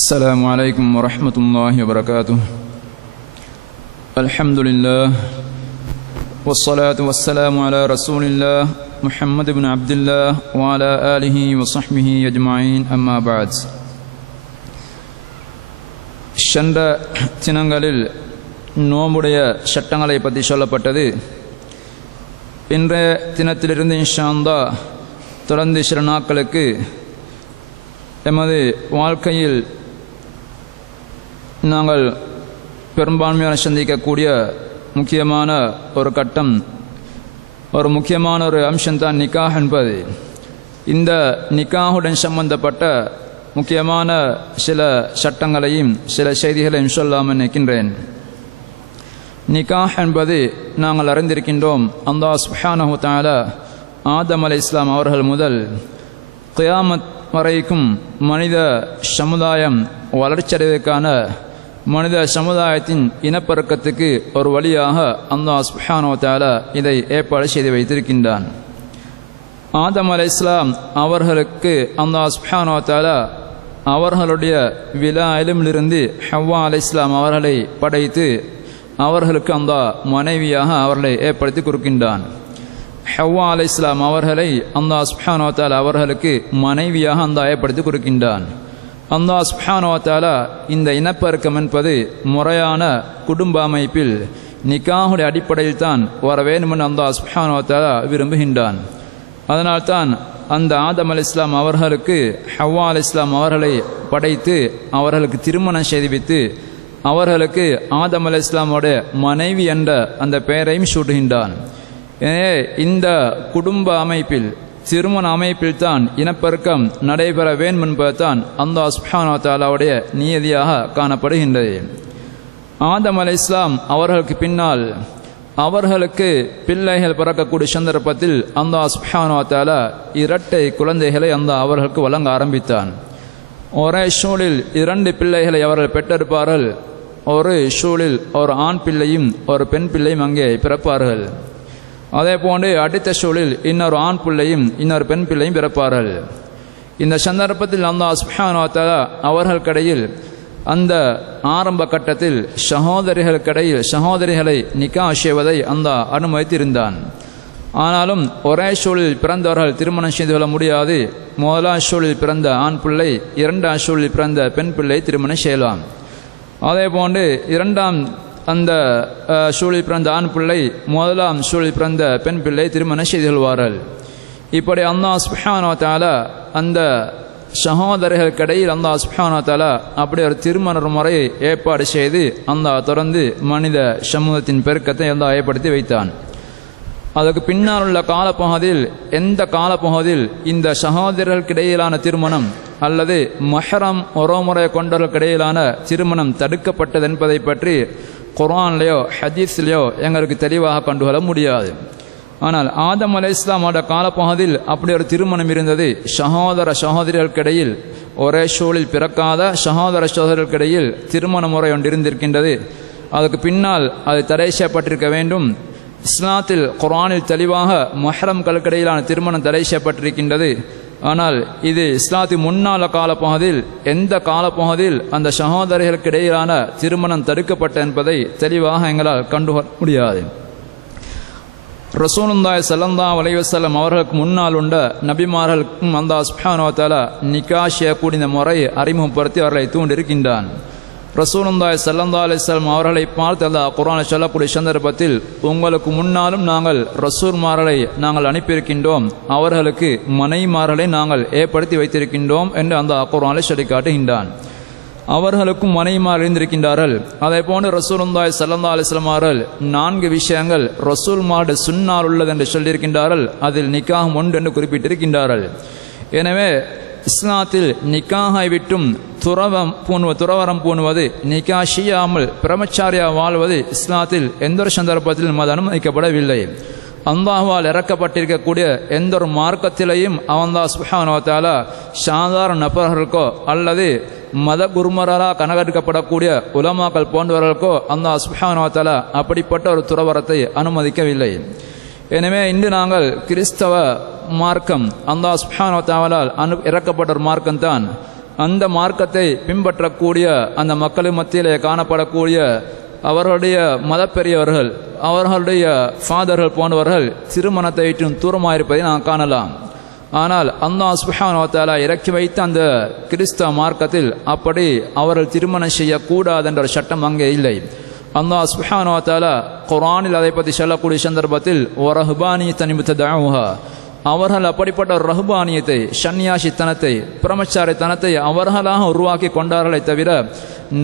السلام عليكم ورحمة الله وبركاته. الحمد لله والصلاة والسلام على رسول الله محمد بن عبد الله وعلى آله وصحبه أجمعين أما بعد. சென்ற தினங்களில் நோம்புடைய சட்டங்களை பற்றி சொல்லப்பட்டது. இன்றைய தினத்திலிருந்து இன்ஷா அல்லாஹ் தொடர்ந்து சில நாட்களுக்கு எமது வாழ்க்கையில் நாங்கள் பெரும்பான்மையான சந்திக்கக்கூடிய முக்கியமான ஒரு கட்டம், ஒரு முக்கியமான ஒரு அம்சம்தான் நிக்காஹ் என்பது. இந்த நிக்காஹுடன் சம்பந்தப்பட்ட முக்கியமான சில சட்டங்களையும் சில செய்திகளையும் சொல்லாமல் நிற்கின்றேன். நிக்காஹ் என்பது நாங்கள் அறிந்திருக்கின்றோம், அல்லாஹ் சுப்ஹானஹு தஆலா ஆதம் அலைஹிஸ்ஸலாம் அவர்கள் முதல் கியாமத் வரைக்கும் மனித சமுதாயம் வளர்ச்சியடைவதற்கான மனித சமுதாயத்தின் இனப்பெருக்கத்துக்கு ஒரு வழியாக அல்லாஹ் சுப்ஹானஹு வ தஆலா இதை ஏற்பாடு செய்து வைத்திருக்கின்றான். ஆதம் அலைஹிஸ்ஸலாம் அவர்களுக்கு அல்லாஹ் சுப்ஹானஹு வ தஆலா அவர்களுடைய விலாயிலிருந்து ஹவ்வா அலைஹிஸ்ஸலாம் அவர்களை படைத்து அவர்களுக்கு அல்லாஹ் மனைவியாக அவர்களை ஏற்படுத்தி கொடுக்கின்றான். ஹவ்வா அலைஹிஸ்ஸலாம் அவர்களை அல்லாஹ் சுப்ஹானஹு வ தஆலா அவர்களுக்கு மனைவியாக அல்லாஹ் ஏற்படுத்தி கொடுக்கின்றான். அல்லாஹ் சுப்ஹானஹு வ தஆலா இந்த இனப்பெருக்கம் என்பது முறையான குடும்ப அமைப்பில் நிக்காஹுடைய அடிப்படையில் தான் வர வேண்டும் என்று அல்லாஹ் சுப்ஹானஹு வ தஆலா விரும்புகின்றான். அதனால்தான் அந்த ஆதம் அலைஹிஸ்ஸலாம் அவர்களுக்கு ஹவ்வா அலைஹிஸ்ஸலாம் அவர்களை படைத்து அவர்களுக்கு திருமணம் செய்துவித்து அவர்களுக்கு ஆதம் அலைஹிஸ்ஸலாமுடைய மனைவி என்ற அந்த பெயரையும் சூட்டுகின்றான். எனவே இந்த குடும்ப அமைப்பில் திருமண அமைப்பில் தான் இனப்பெருக்கம் நடைபெற வேண்டும் என்பதுதான் அல்லாஹ் சுப்ஹானஹு வ தஆலாவுடைய நியதியாக காணப்படுகின்றது. ஆதம் அலைஹிஸ்ஸலாம் அவர்களுக்கு பின்னால் அவர்களுக்கு பிள்ளைகள் பிறக்கக்கூடிய சந்தர்ப்பத்தில் அல்லாஹ் சுப்ஹானஹு வ தஆலா இரட்டை குழந்தைகளை அல்லாஹ் அவர்களுக்கு வழங்க ஆரம்பித்தான். ஒரே சூழில் இரண்டு பிள்ளைகளை அவர்கள் பெற்றெடுப்பார்கள். ஒரு சூழில் ஒரு ஆண் பிள்ளையும் ஒரு பெண் பிள்ளையும் அங்கே பிறப்பார்கள். அதே போன்று அடுத்த சூழில் இன்னொரு ஆண் பிள்ளையும் இன்னொரு பெண் பிள்ளையும் பிறப்பார்கள். இந்த சந்தர்ப்பத்தில் அல்லாஹ் சுப்ஹானஹு வ தஆலா அவர்களுக்கிடையில் அந்த ஆரம்ப கட்டத்தில் சகோதரிகளை நிக்காஹ் செய்வதை அல்லாஹ் அனுமதித்திருந்தான். ஆனாலும் ஒரே சூழலில் பிறந்தவர்கள் திருமணம் செய்து கொள்ள முடியாது. முதலாம் சூழலில் பிறந்த ஆண் பிள்ளை இரண்டாம் சூழலில் பிறந்த பெண் பிள்ளை திருமணம் செய்யலாம். அதே போன்று இரண்டாம் அந்த சூழலில் பிறந்த ஆண் பிள்ளை முதலாம் சூழலில் பிறந்த பெண் பிள்ளை திருமணம் செய்து கொள்வார்கள். இப்படி அல்லாஹ் சுப்ஹானஹு வ தஆலா அந்த சகோதரர்களுக்கிடையில் அல்லாஹ் சுப்ஹானஹு வ தஆலா அப்படி ஒரு திருமண முறையை ஏற்பாடு செய்து அல்லாஹ் தொடர்ந்து மனித சமூகத்தின் பெருக்கத்தை அல்லாஹ் ஏற்படுத்தி வைத்தான். அதற்கு பின்னால் உள்ள காலப்பகுதியில் எந்த காலப்பகுதியில் இந்த சகோதரர்களுக்கிடையிலான திருமணம் அல்லது மஹரம் உறவுமுறை கொண்டவர்களுக்கிடையிலான திருமணம் தடுக்கப்பட்டது என்பதை பற்றி குர்ஆன்லையோ ஹதீஸ்லையோ எங்களுக்கு தெளிவாக கண்டுகொள்ள முடியாது. ஆனால் ஆதம் அலைஹிஸ்ஸலாமோட காலப்பகுதியில் அப்படி ஒரு திருமணம் இருந்தது. சகோதரிகளுக்கிடையில் ஒரே சூழலில் பிறக்காத சகோதரர்களுக்கிடையில் திருமண முறை ஒன்று இருந்திருக்கின்றது. அதுக்கு பின்னால் அது தடை செய்யப்பட்டிருக்க வேண்டும். இஸ்லாத்தில் குர்ஆனில் தெளிவாக மஹரம்களுக்கிடையிலான திருமணம் தடை செய்யப்பட்டிருக்கின்றது. ஆனால் இது இஸ்லாத்துக்கு முன்னால காலப்பகுதியில் எந்த காலப்பகுதியில் அந்த சகோதரிகளுக்கு இடையிலான திருமணம் தடுக்கப்பட்ட என்பதை தெளிவாக எங்களால் கண்டுகொள்ள முடியாது. ரசூலுல்லாஹி ஸல்லல்லாஹு அலைஹி வஸல்லம் அவர்களுக்கு முன்னால் உள்ள நபிமார்களுக்கும் அல்லாஹ் சுப்ஹானஹு வ தஆலா நிக்காஹ் செய்யக்கூடிய முறையை அறிமுகப்படுத்தி அவர்களை தூண்டிருக்கின்றான். ரசூலுல்லாஹி ஸல்லல்லாஹு அலைஹி வஸல்லம் அவர்களை பார்த்து அல்லாஹ் குர்ஆனில் சொல்லக்கூடிய சந்தர்ப்பத்தில் உங்களுக்கு முன்னாலும் நாங்கள் ரசூல்மார்களை நாங்கள் அனுப்பியிருக்கின்றோம், அவர்களுக்கு மனைவிமார்களை நாங்கள் ஏற்படுத்தி வைத்திருக்கின்றோம் என்று அந்த குர்ஆனில் சொல்லி காட்டுகின்றான். அவர்களுக்கும் மனைவிமார் இருந்திருக்கின்றார்கள். அதே போன்று ரசூலுல்லாஹி ஸல்லல்லாஹு அலைஹி வஸல்லம் அவர்கள் 4 விஷயங்கள் ரசூல்மாருடைய சுன்னால் உள்ளது என்று சொல்லியிருக்கின்றார்கள். அதில் நிக்காஹ் ஒன்று என்று குறிப்பிட்டிருக்கின்றார்கள். எனவே இஸ்லாத்தில் நிக்காஹை விட்டும் துறவரம் பூணுவது, நிக்காஹ் செய்யாமல் பிரம்மச்சாரியா வாழ்வது இஸ்லாத்தில் எந்த ஒரு சந்தர்ப்பத்திலும் அது அனுமதிக்கப்படவில்லை. அல்லாஹ்வால் இறக்கப்பட்டிருக்கக்கூடிய எந்த ஒரு மார்க்கத்திலையும் அல்லாஹ் சுப்ஹானஹு வ தஆலா சாதாரண நபர்களுக்கோ அல்லது மத குருமராக கணக்கெடுக்கப்படக்கூடிய உலமாக்கள் போன்றவர்களுக்கோ அல்லாஹ் சுப்ஹானஹு வ தஆலா அப்படிப்பட்ட ஒரு துறவரத்தை அனுமதிக்கவில்லை. எனவே இன்று நாங்கள் கிறிஸ்தவ மார்க்கம் அல்லாஹ் சுப்ஹானஹு வ தஆலாவால் இறக்கப்பட்ட ஒரு மார்க்கம் தான். அந்த மார்க்கத்தை பின்பற்றக்கூடிய அந்த மக்கள் மத்தியிலே காணப்படக்கூடிய அவர்களுடைய மதப்பெரியவர்கள், அவர்களுடைய ஃபாதர்கள் போன்றவர்கள் திருமணத்தை விட்டு தூரமாயிருப்பதை நாம் காணலாம். ஆனால் அல்லாஹ் சுப்ஹானஹு வ தஆலா இறக்கி வைத்த அந்த கிறிஸ்தவ மார்க்கத்தில் அப்படி அவர்கள் திருமணம் செய்யக்கூடாது என்ற சட்டம் அங்கே இல்லை. அல்லாஹ் சுப்ஹானஹு வ தஆலா குர்ஆனில் அதை பற்றி சொல்லக்கூடிய சந்தர்ப்பத்தில் வரஹ்பானியத்தன் இப்ததஊஹா, அவர்கள் அப்படிப்பட்ட ஒரு ரஹ்பானியத்தை, சன்னியாசித்தனத்தை, பிரமச்சாரித்தனத்தை அவர்களாக உருவாக்கி கொண்டார்களே தவிர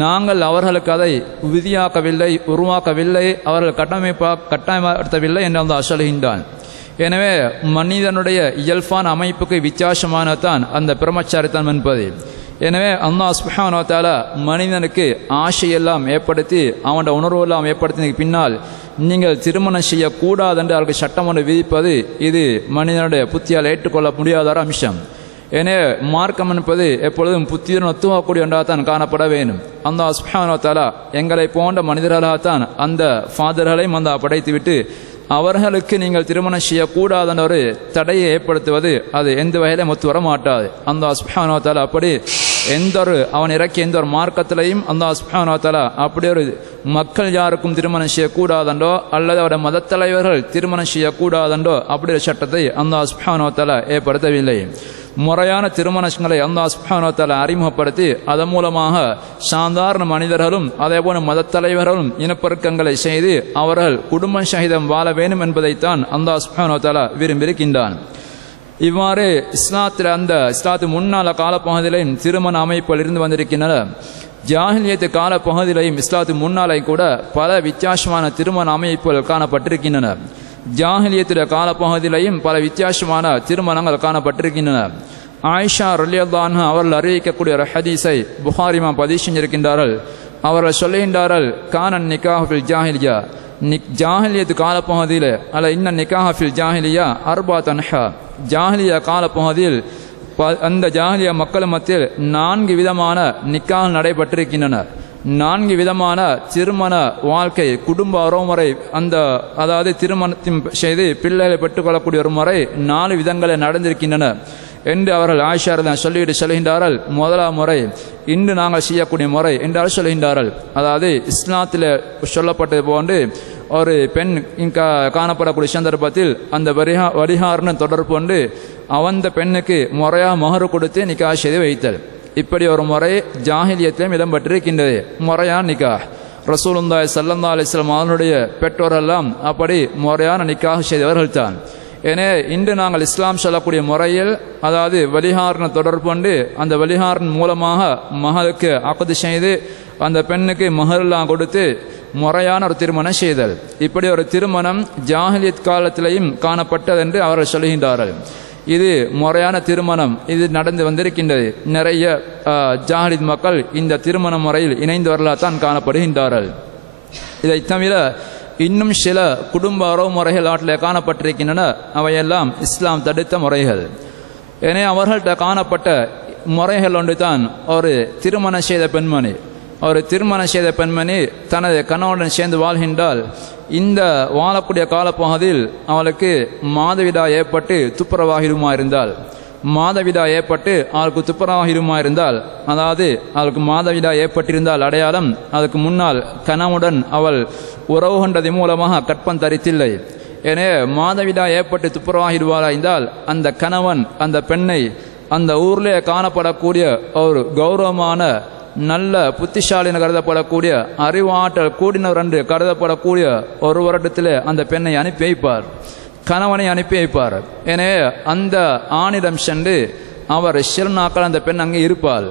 நாங்கள் அவர்களுக்கு அதை விதியாக்கவில்லை, உருவாக்கவில்லை, அவர்கள் கட்டாயப்படுத்தவில்லை என்று அல்லாஹ் சொல்கின்றான். எனவே மனிதனுடைய இயல்பான அமைப்புக்கு வித்தியாசமானதான் அந்த பிரமச்சாரித்தனம் என்பது. எனவே அல்லாஹ் சுப்ஹானஹு வ தஆலா மனிதனுக்கு ஆசையெல்லாம் ஏற்படுத்தி அவனுடைய உணர்வெல்லாம் ஏற்படுத்தினதுக்கு பின்னால் நீங்கள் திருமணம் செய்யக்கூடாது என்று அவருக்கு சட்டம் ஒன்று விதிப்பது இது மனிதனுடைய புத்தியால் ஏற்றுக்கொள்ள முடியாத ஒரு அம்சம். எனவே மார்க்கம் என்பது எப்பொழுதும் புத்தியுடன் ஒத்துவாக்கூடிய ஒன்றாகத்தான் காணப்பட வேண்டும். அல்லாஹ் சுப்ஹானஹு வ தஆலா எங்களை போன்ற மனிதர்களாகத்தான் அந்த ஃபாதர்களையும் அல்லாஹ் படைத்துவிட்டு அவர்களுக்கு நீங்கள் திருமணம் செய்யக்கூடாது என்ற ஒரு தடையை ஏற்படுத்துவது அது எந்த வகையிலும் ஒத்து வர மாட்டாது. அல்லாஹ் சுப்ஹானஹு வ தஆலா அப்படி அவன் இறக்கிய எந்த ஒரு மார்க்கத்திலையும் அல்லாஹ் சுப்ஹானஹு வ தஆலா அப்படி ஒரு மக்கள் யாருக்கும் திருமணம் செய்யக்கூடாதென்றோ அல்லது அவருடைய மத தலைவர்கள் திருமணம் செய்யக்கூடாதென்றோ அப்படி ஒரு சட்டத்தை அல்லாஹ் சுப்ஹானஹு வ தஆலா ஏற்படுத்தவில்லை. முறையான திருமணங்களை அல்லாஹ் சுப்ஹானஹு வ தஆலா அறிமுகப்படுத்தி அதன் மூலமாக சாதாரண மனிதர்களும் அதேபோல மத தலைவர்களும் இனப்பெருக்கங்களை செய்து அவர்கள் குடும்ப சகிதம் வாழ வேண்டும் என்பதைத்தான் அல்லாஹ் சுப்ஹானஹு வ தஆலா விரும்பியிருக்கின்றான். இவ்வாறு இஸ்லாத்து முன்னால காலப்பகுதியிலையும் திருமண அமைப்புகள் இருந்து வந்திருக்கின்றன. ஜாஹிலியத்து காலப்பகுதியிலையும் இஸ்லாத்து முன்னாலே கூட பல வித்தியாசமான திருமண அமைப்புகள் காணப்பட்டிருக்கின்றன. ஜாஹிலியத்துடைய காலப்பகுதியிலையும் பல வித்தியாசமான திருமணங்கள் காணப்பட்டிருக்கின்றன. ஆயிஷா ரலியல்லாஹு அன்ஹா அவர்கள் அறிவிக்கக்கூடிய ஒரு ஹதீஸை புகாரி பதிவு செஞ்சிருக்கின்றார்கள். அவர்கள் சொல்லுகின்றார்கள், கானன் நிக்காஹ் ஃபில் ஜாஹிலியா, ஜாஹிலியத்து காலப்பகுதியில் அல்ல இன்ன நிக்காஹ் ஃபில் ஜாஹிலியா அர்பாத் அன்ஹா, ஜாஹிலியா காலப்பகுதியில் அந்த ஜாஹிலியா மக்கள் மத்தியில் 4 விதமான நிக்காஹ் நடைபெற்றிருக்கின்றன. 4 விதமான திருமண வாழ்க்கை, குடும்ப உறவுமுறை, அதாவது திருமணத்தின் செய்து பிள்ளைகளை பெற்றுக்கொள்ளக்கூடிய ஒரு முறை 4 விதங்களில் நடந்திருக்கின்றன என்று அவர்கள் ஆயிஷா சொல்லிவிட்டு சொல்கின்றார்கள். முதலாம் முறை இன்று நாங்கள் செய்யக்கூடிய முறை என்றால் சொல்கின்றார்கள். அதாவது இஸ்லாத்தில் சொல்லப்பட்டது போன்று ஒரு பெண் காணப்படக்கூடிய சந்தர்ப்பத்தில் அந்த வரிகாரனை தொடர்பு கொண்டு அந்த பெண்ணுக்கு முறையாக மஹர் கொடுத்து நிக்காஹ் செய்து வைத்தல். இப்படி ஒரு முறை ஜாஹிலியத்திலும் இடம்பெற்றிருக்கின்றது. முறையான நிக்காஹ் ரசூலுல்லாஹி ஸல்லல்லாஹு அலைஹி வஸல்லம் அவர்களுடைய பெற்றோரெல்லாம் அப்படி முறையான நிக்காஹ் செய்தவர்கள் தான். எனவே இன்று நாங்கள் இஸ்லாம் சொல்லக்கூடிய முறையில் அதாவது வலிகாரனை தொடர்பு கொண்டு அந்த வலிகாரன் மூலமாக மகளுக்கு அக்து செய்து அந்த பெண்ணுக்கு மஹரெல்லாம் கொடுத்து முறையான ஒரு திருமணம் செய்தல். இப்படி ஒரு திருமணம் ஜாஹிலியத் காலத்திலையும் காணப்பட்டது என்று அவர்கள் சொல்கின்றார்கள். இது முறையான திருமணம், இது நடந்து வந்திருக்கின்றது. நிறைய ஜாஹிலித் மக்கள் இந்த திருமண முறையில் இணைந்தவர்களாகத்தான் காணப்படுகின்றார்கள். இதை தவிர இன்னும் சில குடும்ப உறவு முறைகள் நாட்டில் காணப்பட்டிருக்கின்றன. அவையெல்லாம் இஸ்லாம் தடுத்த முறைகள். எனவே அவர்கள்ட்ட காணப்பட்ட முறைகள் ஒன்று தான் ஒரு திருமணம் செய்த பெண்மணி தனது கணவனுடன் சேர்ந்து வாழ்கின்றால் இந்த வாழக்கூடிய காலப்பகுதியில் அவளுக்கு மாதவிடா ஏற்பட்டு துப்புரவாகிருமா இருந்தால், அவளுக்கு துப்புரவாகிருமா இருந்தால், அதாவது அவளுக்கு மாதவிடா ஏற்பட்டிருந்தால் அடையாளம் அதுக்கு முன்னால் கணவனுடன் அவள் உறவு கொண்டது மூலமாக கற்பம் தரித்தில்லை. எனவே மாதவிடா ஏற்பட்டு துப்புரவாகிடுவாராய்ந்தால் அந்த கணவன் அந்த பெண்ணை அந்த ஊரிலே காணப்படக்கூடிய ஒரு கௌரவமான நல்ல புத்திசாலின்னு கருதப்படக்கூடிய அறிவாற்றல் கூடினவர் என்று கருதப்படக்கூடிய ஒரு வருடத்தில் அந்த பெண்ணை அனுப்பி வைப்பார், கணவனை அனுப்பி வைப்பார். எனவே அந்த ஆணிடம் சென்று அவர் சில நாட்கள் அந்த பெண் அங்கே இருப்பாள்.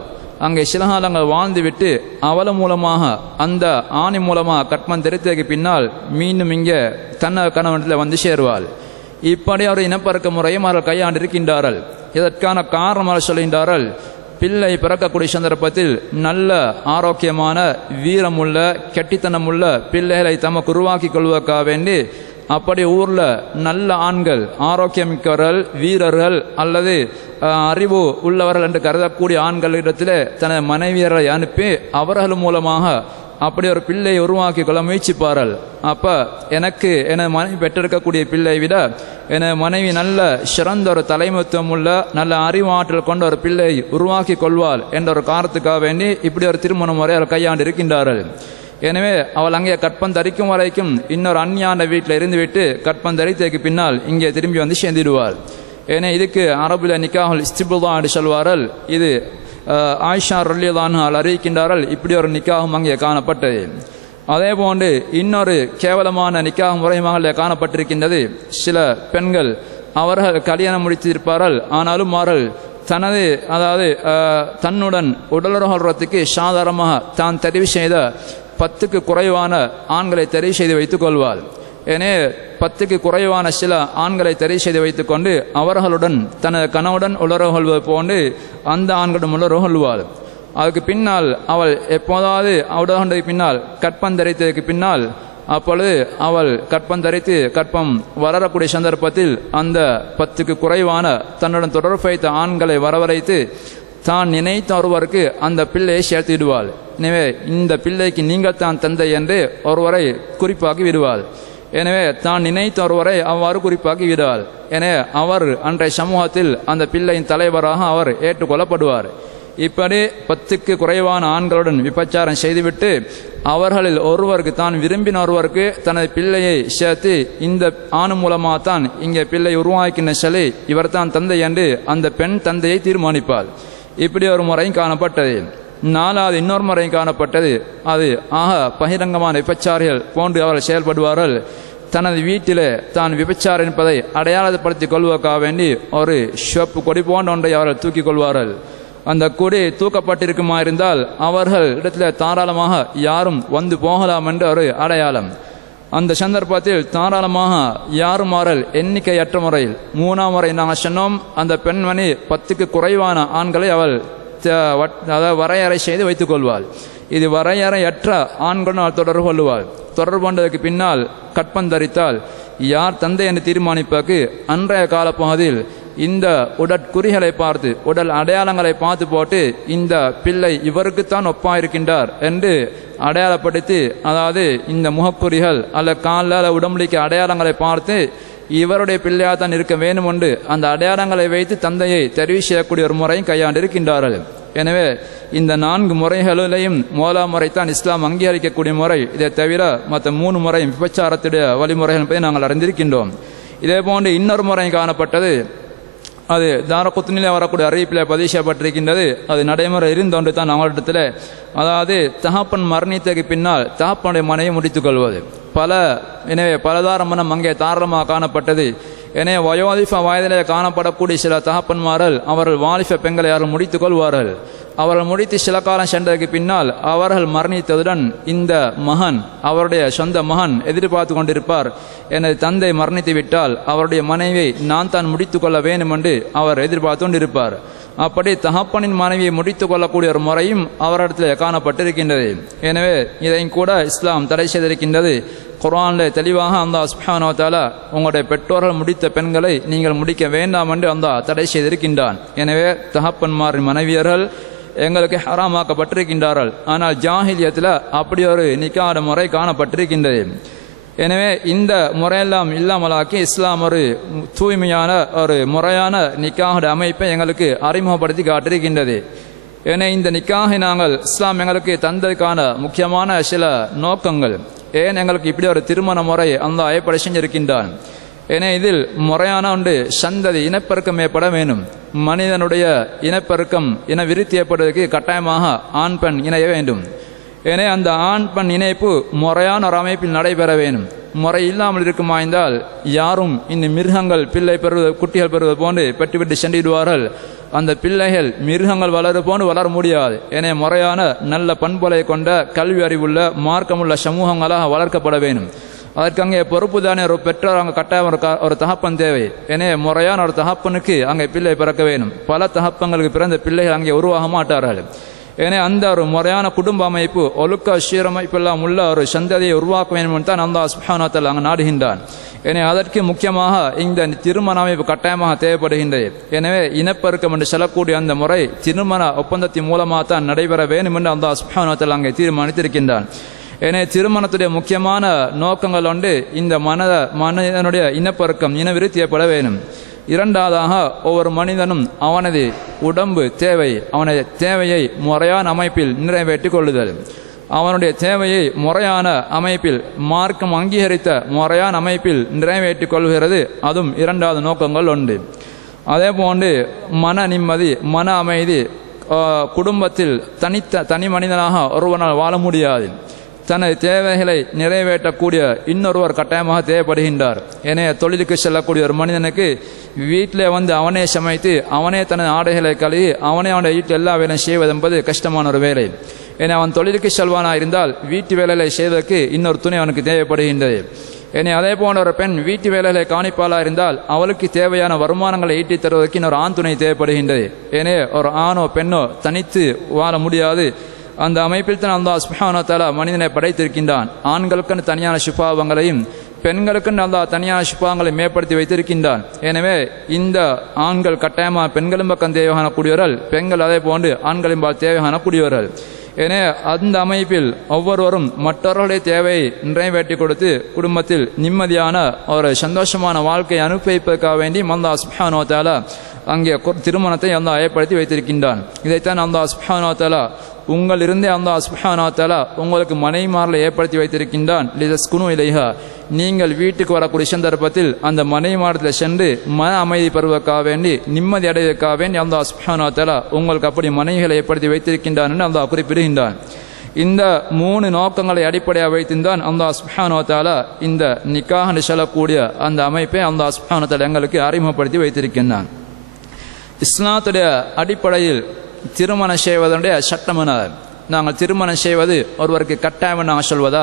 அங்கே சில காலங்கள் வாழ்ந்துவிட்டு அவள் மூலமாக அந்த ஆணி மூலமாக கற்பம் தெரித்ததுக்கு பின்னால் மீண்டும் இங்கே கணவனத்தில் வந்து சேருவாள். இப்படி அவர் இனப்பெருக்க முறையும் அவர்கள் கையாண்டிருக்கின்றார்கள். இதற்கான காரணமாக சொல்கின்றார்கள், பிள்ளை பிறக்கக்கூடிய சந்தர்ப்பத்தில் நல்ல ஆரோக்கியமான வீரமுள்ள கெட்டித்தனமுள்ள பிள்ளைகளை தமக்கு உருவாக்கி கொள்வதற்காக வேண்டி அப்படி ஊரில் நல்ல ஆண்கள், ஆரோக்கியமிக்கவர்கள், வீரர்கள் அல்லது அறிவு உள்ளவர்கள் என்று கருதக்கூடிய ஆண்களிடத்தில் தனது மனைவியரை அனுப்பி அவர்கள் மூலமாக அப்படி ஒரு பிள்ளையை உருவாக்கி கொள்ள முயற்சிப்பார்கள். அப்போ எனக்கு எனது மனைவி பெற்றெடுக்கக்கூடிய பிள்ளை விட எனது மனைவி நல்ல சிறந்த ஒரு தலைமைத்துவம் உள்ள நல்ல அறிவாற்றல் கொண்ட ஒரு பிள்ளை உருவாக்கி கொள்வாள் என்ற ஒரு காரணத்துக்காக வேண்டி இப்படி ஒரு திருமண முறை அவர் கையாண்டு இருக்கின்றார்கள். எனவே அவள் அங்கே கற்பம் தரிக்கும் வரைக்கும் இன்னொரு அந்நியான வீட்டில் இருந்துவிட்டு கற்பம் தரித்ததுக்கு பின்னால் இங்கே திரும்பி வந்து சேர்ந்திடுவாள். ஏன்னா இதுக்கு அரபுல நிக்காஹுல் இஸ்திபுதா என்று சொல்வார்கள். இது ஆயிஷா ரலியல்லாஹு அன்ஹா அறிவிக்கின்றார்கள். இப்படி ஒரு நிக்காகும் அங்கே காணப்பட்டது. அதே போன்று இன்னொரு கேவலமான நிக்காக முறையாக காணப்பட்டிருக்கின்றது. சில பெண்கள் அவர்கள் கல்யாணம் முடித்திருப்பார்கள், ஆனாலும் அவர்கள் தனது தன்னுடன் உடலுறவுறதுக்கு சாதாரணமாக தான் தெரிவு செய்த 10க்கு குறைவான ஆண்களை தெரிவு செய்து வைத்துக் கொள்வாள். எனவே 10க்கு குறைவான சில ஆண்களை தெரிவு செய்து வைத்துக் கொண்டு அவர்களுடன் தனது கணவுடன் உலர்வு கொள்வது போன்று அந்த ஆண்களுடன் உலர்வு கொள்வாள். அதுக்கு பின்னால் அவள் எப்போதாவது அவளுடைய பின்னால் கற்பம் தரித்ததுக்கு பின்னால் அப்பொழுது அவள் கற்பம் தரித்து கற்பம் வளரக்கூடிய சந்தர்ப்பத்தில் அந்த 10க்கு குறைவான தன்னுடன் தொடர்பு வைத்த ஆண்களை வரவழைத்து தான் நினைத்த ஒருவருக்கு அந்த பிள்ளையை சேர்த்து விடுவாள். எனவே இந்த பிள்ளைக்கு நீங்கள் தான் தந்தை என்று ஒருவரை குறிப்பாக்கி விடுவாள். எனவே தான் நினைத்த ஒருவரை அவ்வாறு குறிப்பாக்கி விடுவாள். எனவே அவர் அன்றைய சமூகத்தில் அந்த பிள்ளையின் தலைவராக அவர் ஏற்றுக்கொள்ளப்படுவார். இப்படி 10க்கு குறைவான ஆண்களுடன் விபச்சாரம் செய்துவிட்டு அவர்களில் ஒருவருக்கு தான் விரும்பின ஒருவருக்கு தனது பிள்ளையை சேர்த்து இந்த ஆணு மூலமாக தான் இங்கே பிள்ளை உருவாக்கின சொல்லி இவர் தான் தந்தை என்று அந்த பெண் தந்தையை தீர்மானிப்பாள். இப்படி ஒரு முறையும் காணப்பட்டது. 4வது இன்னொரு முறையும் காணப்பட்டது. அது பகிரங்கமான விபச்சாரிகள் போன்று அவர்கள் செயல்படுவார்கள். தனது வீட்டிலே தான் விபச்சாரம் என்பதை அடையாளப்படுத்திக் கொள்வதற்காக வேண்டி ஒரு ஷிவப்பு கொடி போன்ற ஒன்றை அவர்கள் தூக்கிக் கொள்வார்கள். அந்த கொடி தூக்கப்பட்டிருக்குமா இருந்தால் அவர்கள் இடத்துல தாராளமாக யாரும் வந்து போகலாம் என்ற ஒரு அடையாளம். அந்த சந்தர்ப்பத்தில் தாராளமாக யாரும் அவர்கள் எண்ணிக்கையற்ற முறையில் 3ஆம் முறை நாங்கள் சொன்னோம், அந்த பெண்மணி 10க்கு குறைவான ஆண்களை அவள் வரையறை செய்து வைத்துக் கொள்வாள். இது வரையறையற்ற ஆண்களுடன் அவள் தொடர்பு கொள்வாள். தொடர்பு கொண்டதற்கு பின்னால் கற்பம் தரித்தால் யார் தந்தை என்று தீர்மானிப்பதற்கு அன்றைய காலப்பகுதியில் இந்த உடற்குறிகளை பார்த்து உடல் அடையாளங்களை பார்த்து போட்டு இந்த பிள்ளை இவருக்குத்தான் ஒப்பாயிருக்கின்றார் என்று அடையாளப்படுத்தி, அதாவது இந்த முகக்குறிகள் அல்ல கால உடம்புலிக்க அடையாளங்களை பார்த்து இவருடைய பிள்ளையாக தான் இருக்க வேண்டும் என்று அந்த அடையாளங்களை வைத்து தந்தையை தெரிவு செய்யக்கூடிய ஒரு முறையும் கையாண்டிருக்கின்றார்கள். எனவே இந்த 4 முறைகளிலையும் முதலாம் முறைத்தான் இஸ்லாம் அங்கீகரிக்கக்கூடிய முறை. இதை தவிர மற்ற 3 முறையும் விபச்சாரத்துடைய வழிமுறைகள் என்பதை நாங்கள் அறிந்திருக்கின்றோம். இதே போன்று இன்னொரு முறை காணப்பட்டது. அது தாரகுத்னிலே வரக்கூடிய அறிவிப்பில் பதிவு செய்யப்பட்டிருக்கின்றது. அது நடைமுறை இருந்தொன்று தான் அவங்களிடத்தில். அதாவது தகப்பன் மரணித்ததுக்கு பின்னால் தகப்பனுடைய மனையை முடித்துக் கொள்வது எனவே பலதாரமனம் அங்கே தாராளமாக காணப்பட்டது. எனவே வயோதிப வயதிலே காணப்படக்கூடிய சில தகப்பன்மார்கள் அவர்கள் வாலிப பெண்களை யாரும் முடித்துக் கொள்வார்கள். அவர்கள் முடித்து சில காலம் சென்றதற்கு பின்னால் அவர்கள் மரணித்ததுடன் இந்த மகன், அவருடைய சொந்த மகன் எதிர்பார்த்து கொண்டிருப்பார், எனது தந்தை மரணித்து விட்டால் அவருடைய மனைவியை நான் தான் முடித்துக் கொள்ள வேண்டும் என்று அவர் எதிர்பார்த்து கொண்டிருப்பார். அப்படி தகப்பனின் மனைவியை முடித்துக் கொள்ளக்கூடிய ஒரு முறையும் அவரிடத்தில் காணப்பட்டிருக்கின்றது. எனவே இதையும் கூட இஸ்லாம் தடை செய்திருக்கின்றது. குர்ஆனில் தெளிவாக அல்லாஹ் சுப்ஹானஹு வ தஆலா உங்களுடைய பெற்றோர்கள் முடித்த பெண்களை நீங்கள் முடிக்க வேண்டாம் என்று அல்லாஹ் தடை செய்திருக்கின்றான். எனவே தகப்பன்மாரின் மனைவியர்கள் எங்களுக்கு ஹராமாக்கப்பட்டிருக்கின்றார்கள். ஆனால் ஜாஹிலியத்தில் அப்படி ஒரு நிக்காஹ் முறை காணப்பட்டிருக்கின்றது. எனவே இந்த முறையெல்லாம் இல்லாமலாக்கி இஸ்லாம் ஒரு தூய்மையான ஒரு முறையான நிக்காஹ் அமைப்பை எங்களுக்கு அறிமுகப்படுத்தி காட்டிருக்கின்றது. ஏன்னா இந்த நிக்காஹை நாங்கள் இஸ்லாம் எங்களுக்கு தந்ததுக்கான முக்கியமான சில நோக்கங்கள், ஏன் எங்களுக்கு இப்படி ஒரு திருமண முறை அந்த ஏற்பாடு செஞ்சிருக்கின்றான். ஏன்னா இதில் முறையான ஒன்று சந்ததி இனப்பெருக்கம் ஏற்பட வேண்டும். மனிதனுடைய இனப்பெருக்கம் இன விருத்தி ஏற்படுவதற்கு கட்டாயமாக ஆண் பெண் இணைய வேண்டும். எனவே அந்த ஆண் பெண் இணைப்பு முறையான ஒரு அமைப்பில் நடைபெற வேண்டும். முறை இல்லாமல் இருக்குமாய்ந்தால் யாரும் இந்த மிருகங்கள் பிள்ளை பெறுவது குட்டிகள் பெறுவது போன்று பெற்றுவிட்டு சென்றிடுவார்கள். அந்த பிள்ளைகள் மிருகங்கள் வளரு போன்று வளர முடியாது. எனவே முறையான நல்ல பண்புகளை கொண்ட கல்வி அறிவுள்ள மார்க்கமுள்ள சமூகங்களாக வளர்க்கப்பட வேண்டும். அதற்கு அங்கே பொறுப்பு தானே ஒரு பெற்றோர் அங்கே கட்டாயம் ஒரு தகப்பன் தேவை. எனவே முறையான ஒரு தகப்பனுக்கு அங்கே பிள்ளை பிறக்க வேண்டும். பல தகப்பங்களுக்கு பிறந்த பிள்ளைகள் அங்கே உருவாக மாட்டார்கள். ஏன்னா அந்த ஒரு முறையான குடும்ப அமைப்பு ஒழுக்க சீரமைப்பெல்லாம் உள்ள ஒரு சந்ததியை உருவாக்க வேண்டும் தான் அல்லாஹ் சுப்ஹானஹு வ தஆலா அங்கு நாடுகின்றான். எனவே அதற்கு முக்கியமாக இந்த திருமண அமைப்பு கட்டாயமாக தேவைப்படுகின்றது. எனவே இனப்பெருக்கம் என்று சொல்லக்கூடிய அந்த முறை திருமண ஒப்பந்தத்தின் மூலமாக தான் நடைபெற வேண்டும் என்று அல்லாஹ் சுப்ஹானஹு வ தஆலா அங்கே தீர்மானித்திருக்கின்றான். எனவே திருமணத்துடைய முக்கியமான நோக்கங்கள் ஒன்று இந்த மனிதனுடைய இனப்பெருக்கம் இனவிருத்தி ஏற்பட வேண்டும். இரண்டாவதாக ஒவ்வொரு மனிதனும் அவனது உடம்பு தேவை அவனது தேவையை முறையான அமைப்பில் நிறைவேற்றிக் கொள்ளுதல், அவனுடைய தேவையை முறையான அமைப்பில் மார்க்கம் அங்கீகரித்த முறையான அமைப்பில் நிறைவேற்றிக் கொள்கிறது. அதுவும் இரண்டாவது நோக்கங்கள் உண்டு. அதே போன்று மன நிம்மதி மன அமைதி. குடும்பத்தில் தனி மனிதனாக ஒருவனால் வாழ முடியாது. தனது தேவைகளை நிறைவேற்றக்கூடிய இன்னொருவர் கட்டாயமாக தேவைப்படுகின்றார். எனவே தொழிலுக்கு செல்லக்கூடிய ஒரு மனிதனுக்கு வீட்டிலே வந்து அவனே சமைத்து அவனே தனது ஆடைகளை கழுவி அவனே அவனுடைய வீட்டில் எல்லா வேலையும் செய்வது என்பது கஷ்டமான ஒரு வேலை. ஏன்னா அவன் தொழிலுக்கு செல்வானாக இருந்தால் வீட்டு வேலைகளை செய்வதற்கு இன்னொரு துணை அவனுக்கு தேவைப்படுகின்றது. ஏன்னா அதே போன்ற ஒரு பெண் வீட்டு வேலைகளை கவனிப்பாளாக இருந்தால் அவளுக்கு தேவையான வருமானங்களை ஈட்டித் தருவதற்கு இன்னொரு ஆண் துணை தேவைப்படுகின்றது. ஏனே ஒரு ஆணோ பெண்ணோ தனித்து வாழ முடியாது. அந்த அமைப்பில் தான் அல்லாஹ் சுப்ஹானஹு வ தஆலா மனிதனை படைத்திருக்கின்றான். ஆண்களுக்கு தனியான சுபாவங்களையும் பெண்களுக்கு அல்லாஹ் தனியான சுபாவங்களையும் மேம்படுத்தி வைத்திருக்கின்றான். எனவே இந்த ஆண்கள் கட்டாயமாக பெண்களும் பக்கம் தேவையான கூடியவர்கள், பெண்கள் அதே போன்று ஆண்களின் தேவையான கூடியவர்கள். எனவே அந்த அமைப்பில் ஒவ்வொருவரும் மற்றவர்களுடைய தேவையை நிறைவேற்றி கொடுத்து குடும்பத்தில் நிம்மதியான ஒரு சந்தோஷமான வாழ்க்கையை அனுபவிப்பதற்காக வேண்டி அல்லாஹ் சுப்ஹானஹு வ தஆலா அங்கே திருமணத்தை அல்லாஹ் ஏற்படுத்தி வைத்திருக்கின்றான். இதைத்தான் அல்லாஹ் சுப்ஹானஹு வ தஆலா உங்களிருந்தே அல்லாஹ் சுப்ஹானஹு வ தஆலா உங்களுக்கு மனைவிமார்களை ஏற்படுத்தி வைத்திருக்கின்றான். லிதஸ்குனு இலைஹா, நீங்கள் வீட்டுக்கு வரக்கூடிய சந்தர்ப்பத்தில் அந்த மனைவிமாரத்தில் சென்று மன அமைதி பெறுவதற்காக வேண்டி நிம்மதி அடைவதற்காக வேண்டி அல்லாஹ் சுப்ஹானஹு வ தஆலா உங்களுக்கு அப்படி மனைவிகளை ஏற்படுத்தி வைத்திருக்கின்றான் என்று அல்லாஹ் குறிப்பிடுகின்றான். இந்த 3 நோக்கங்களை அடிப்படையாக வைத்துதான் அல்லாஹ் சுப்ஹானஹு வ தஆலா இந்த நிக்காஹ் என்று சொல்லக்கூடிய அந்த அமைப்பை அல்லாஹ் சுப்ஹானஹு வ தஆலா எங்களுக்கு அறிமுகப்படுத்தி வைத்திருக்கின்றான். இஸ்லாத்துடைய அடிப்படையில் திருமணம் செய்வதனுடைய சட்டம் என்ன? நாங்கள் திருமணம் செய்வது ஒருவருக்கு கட்டாயம் நாங்கள் சொல்வதா,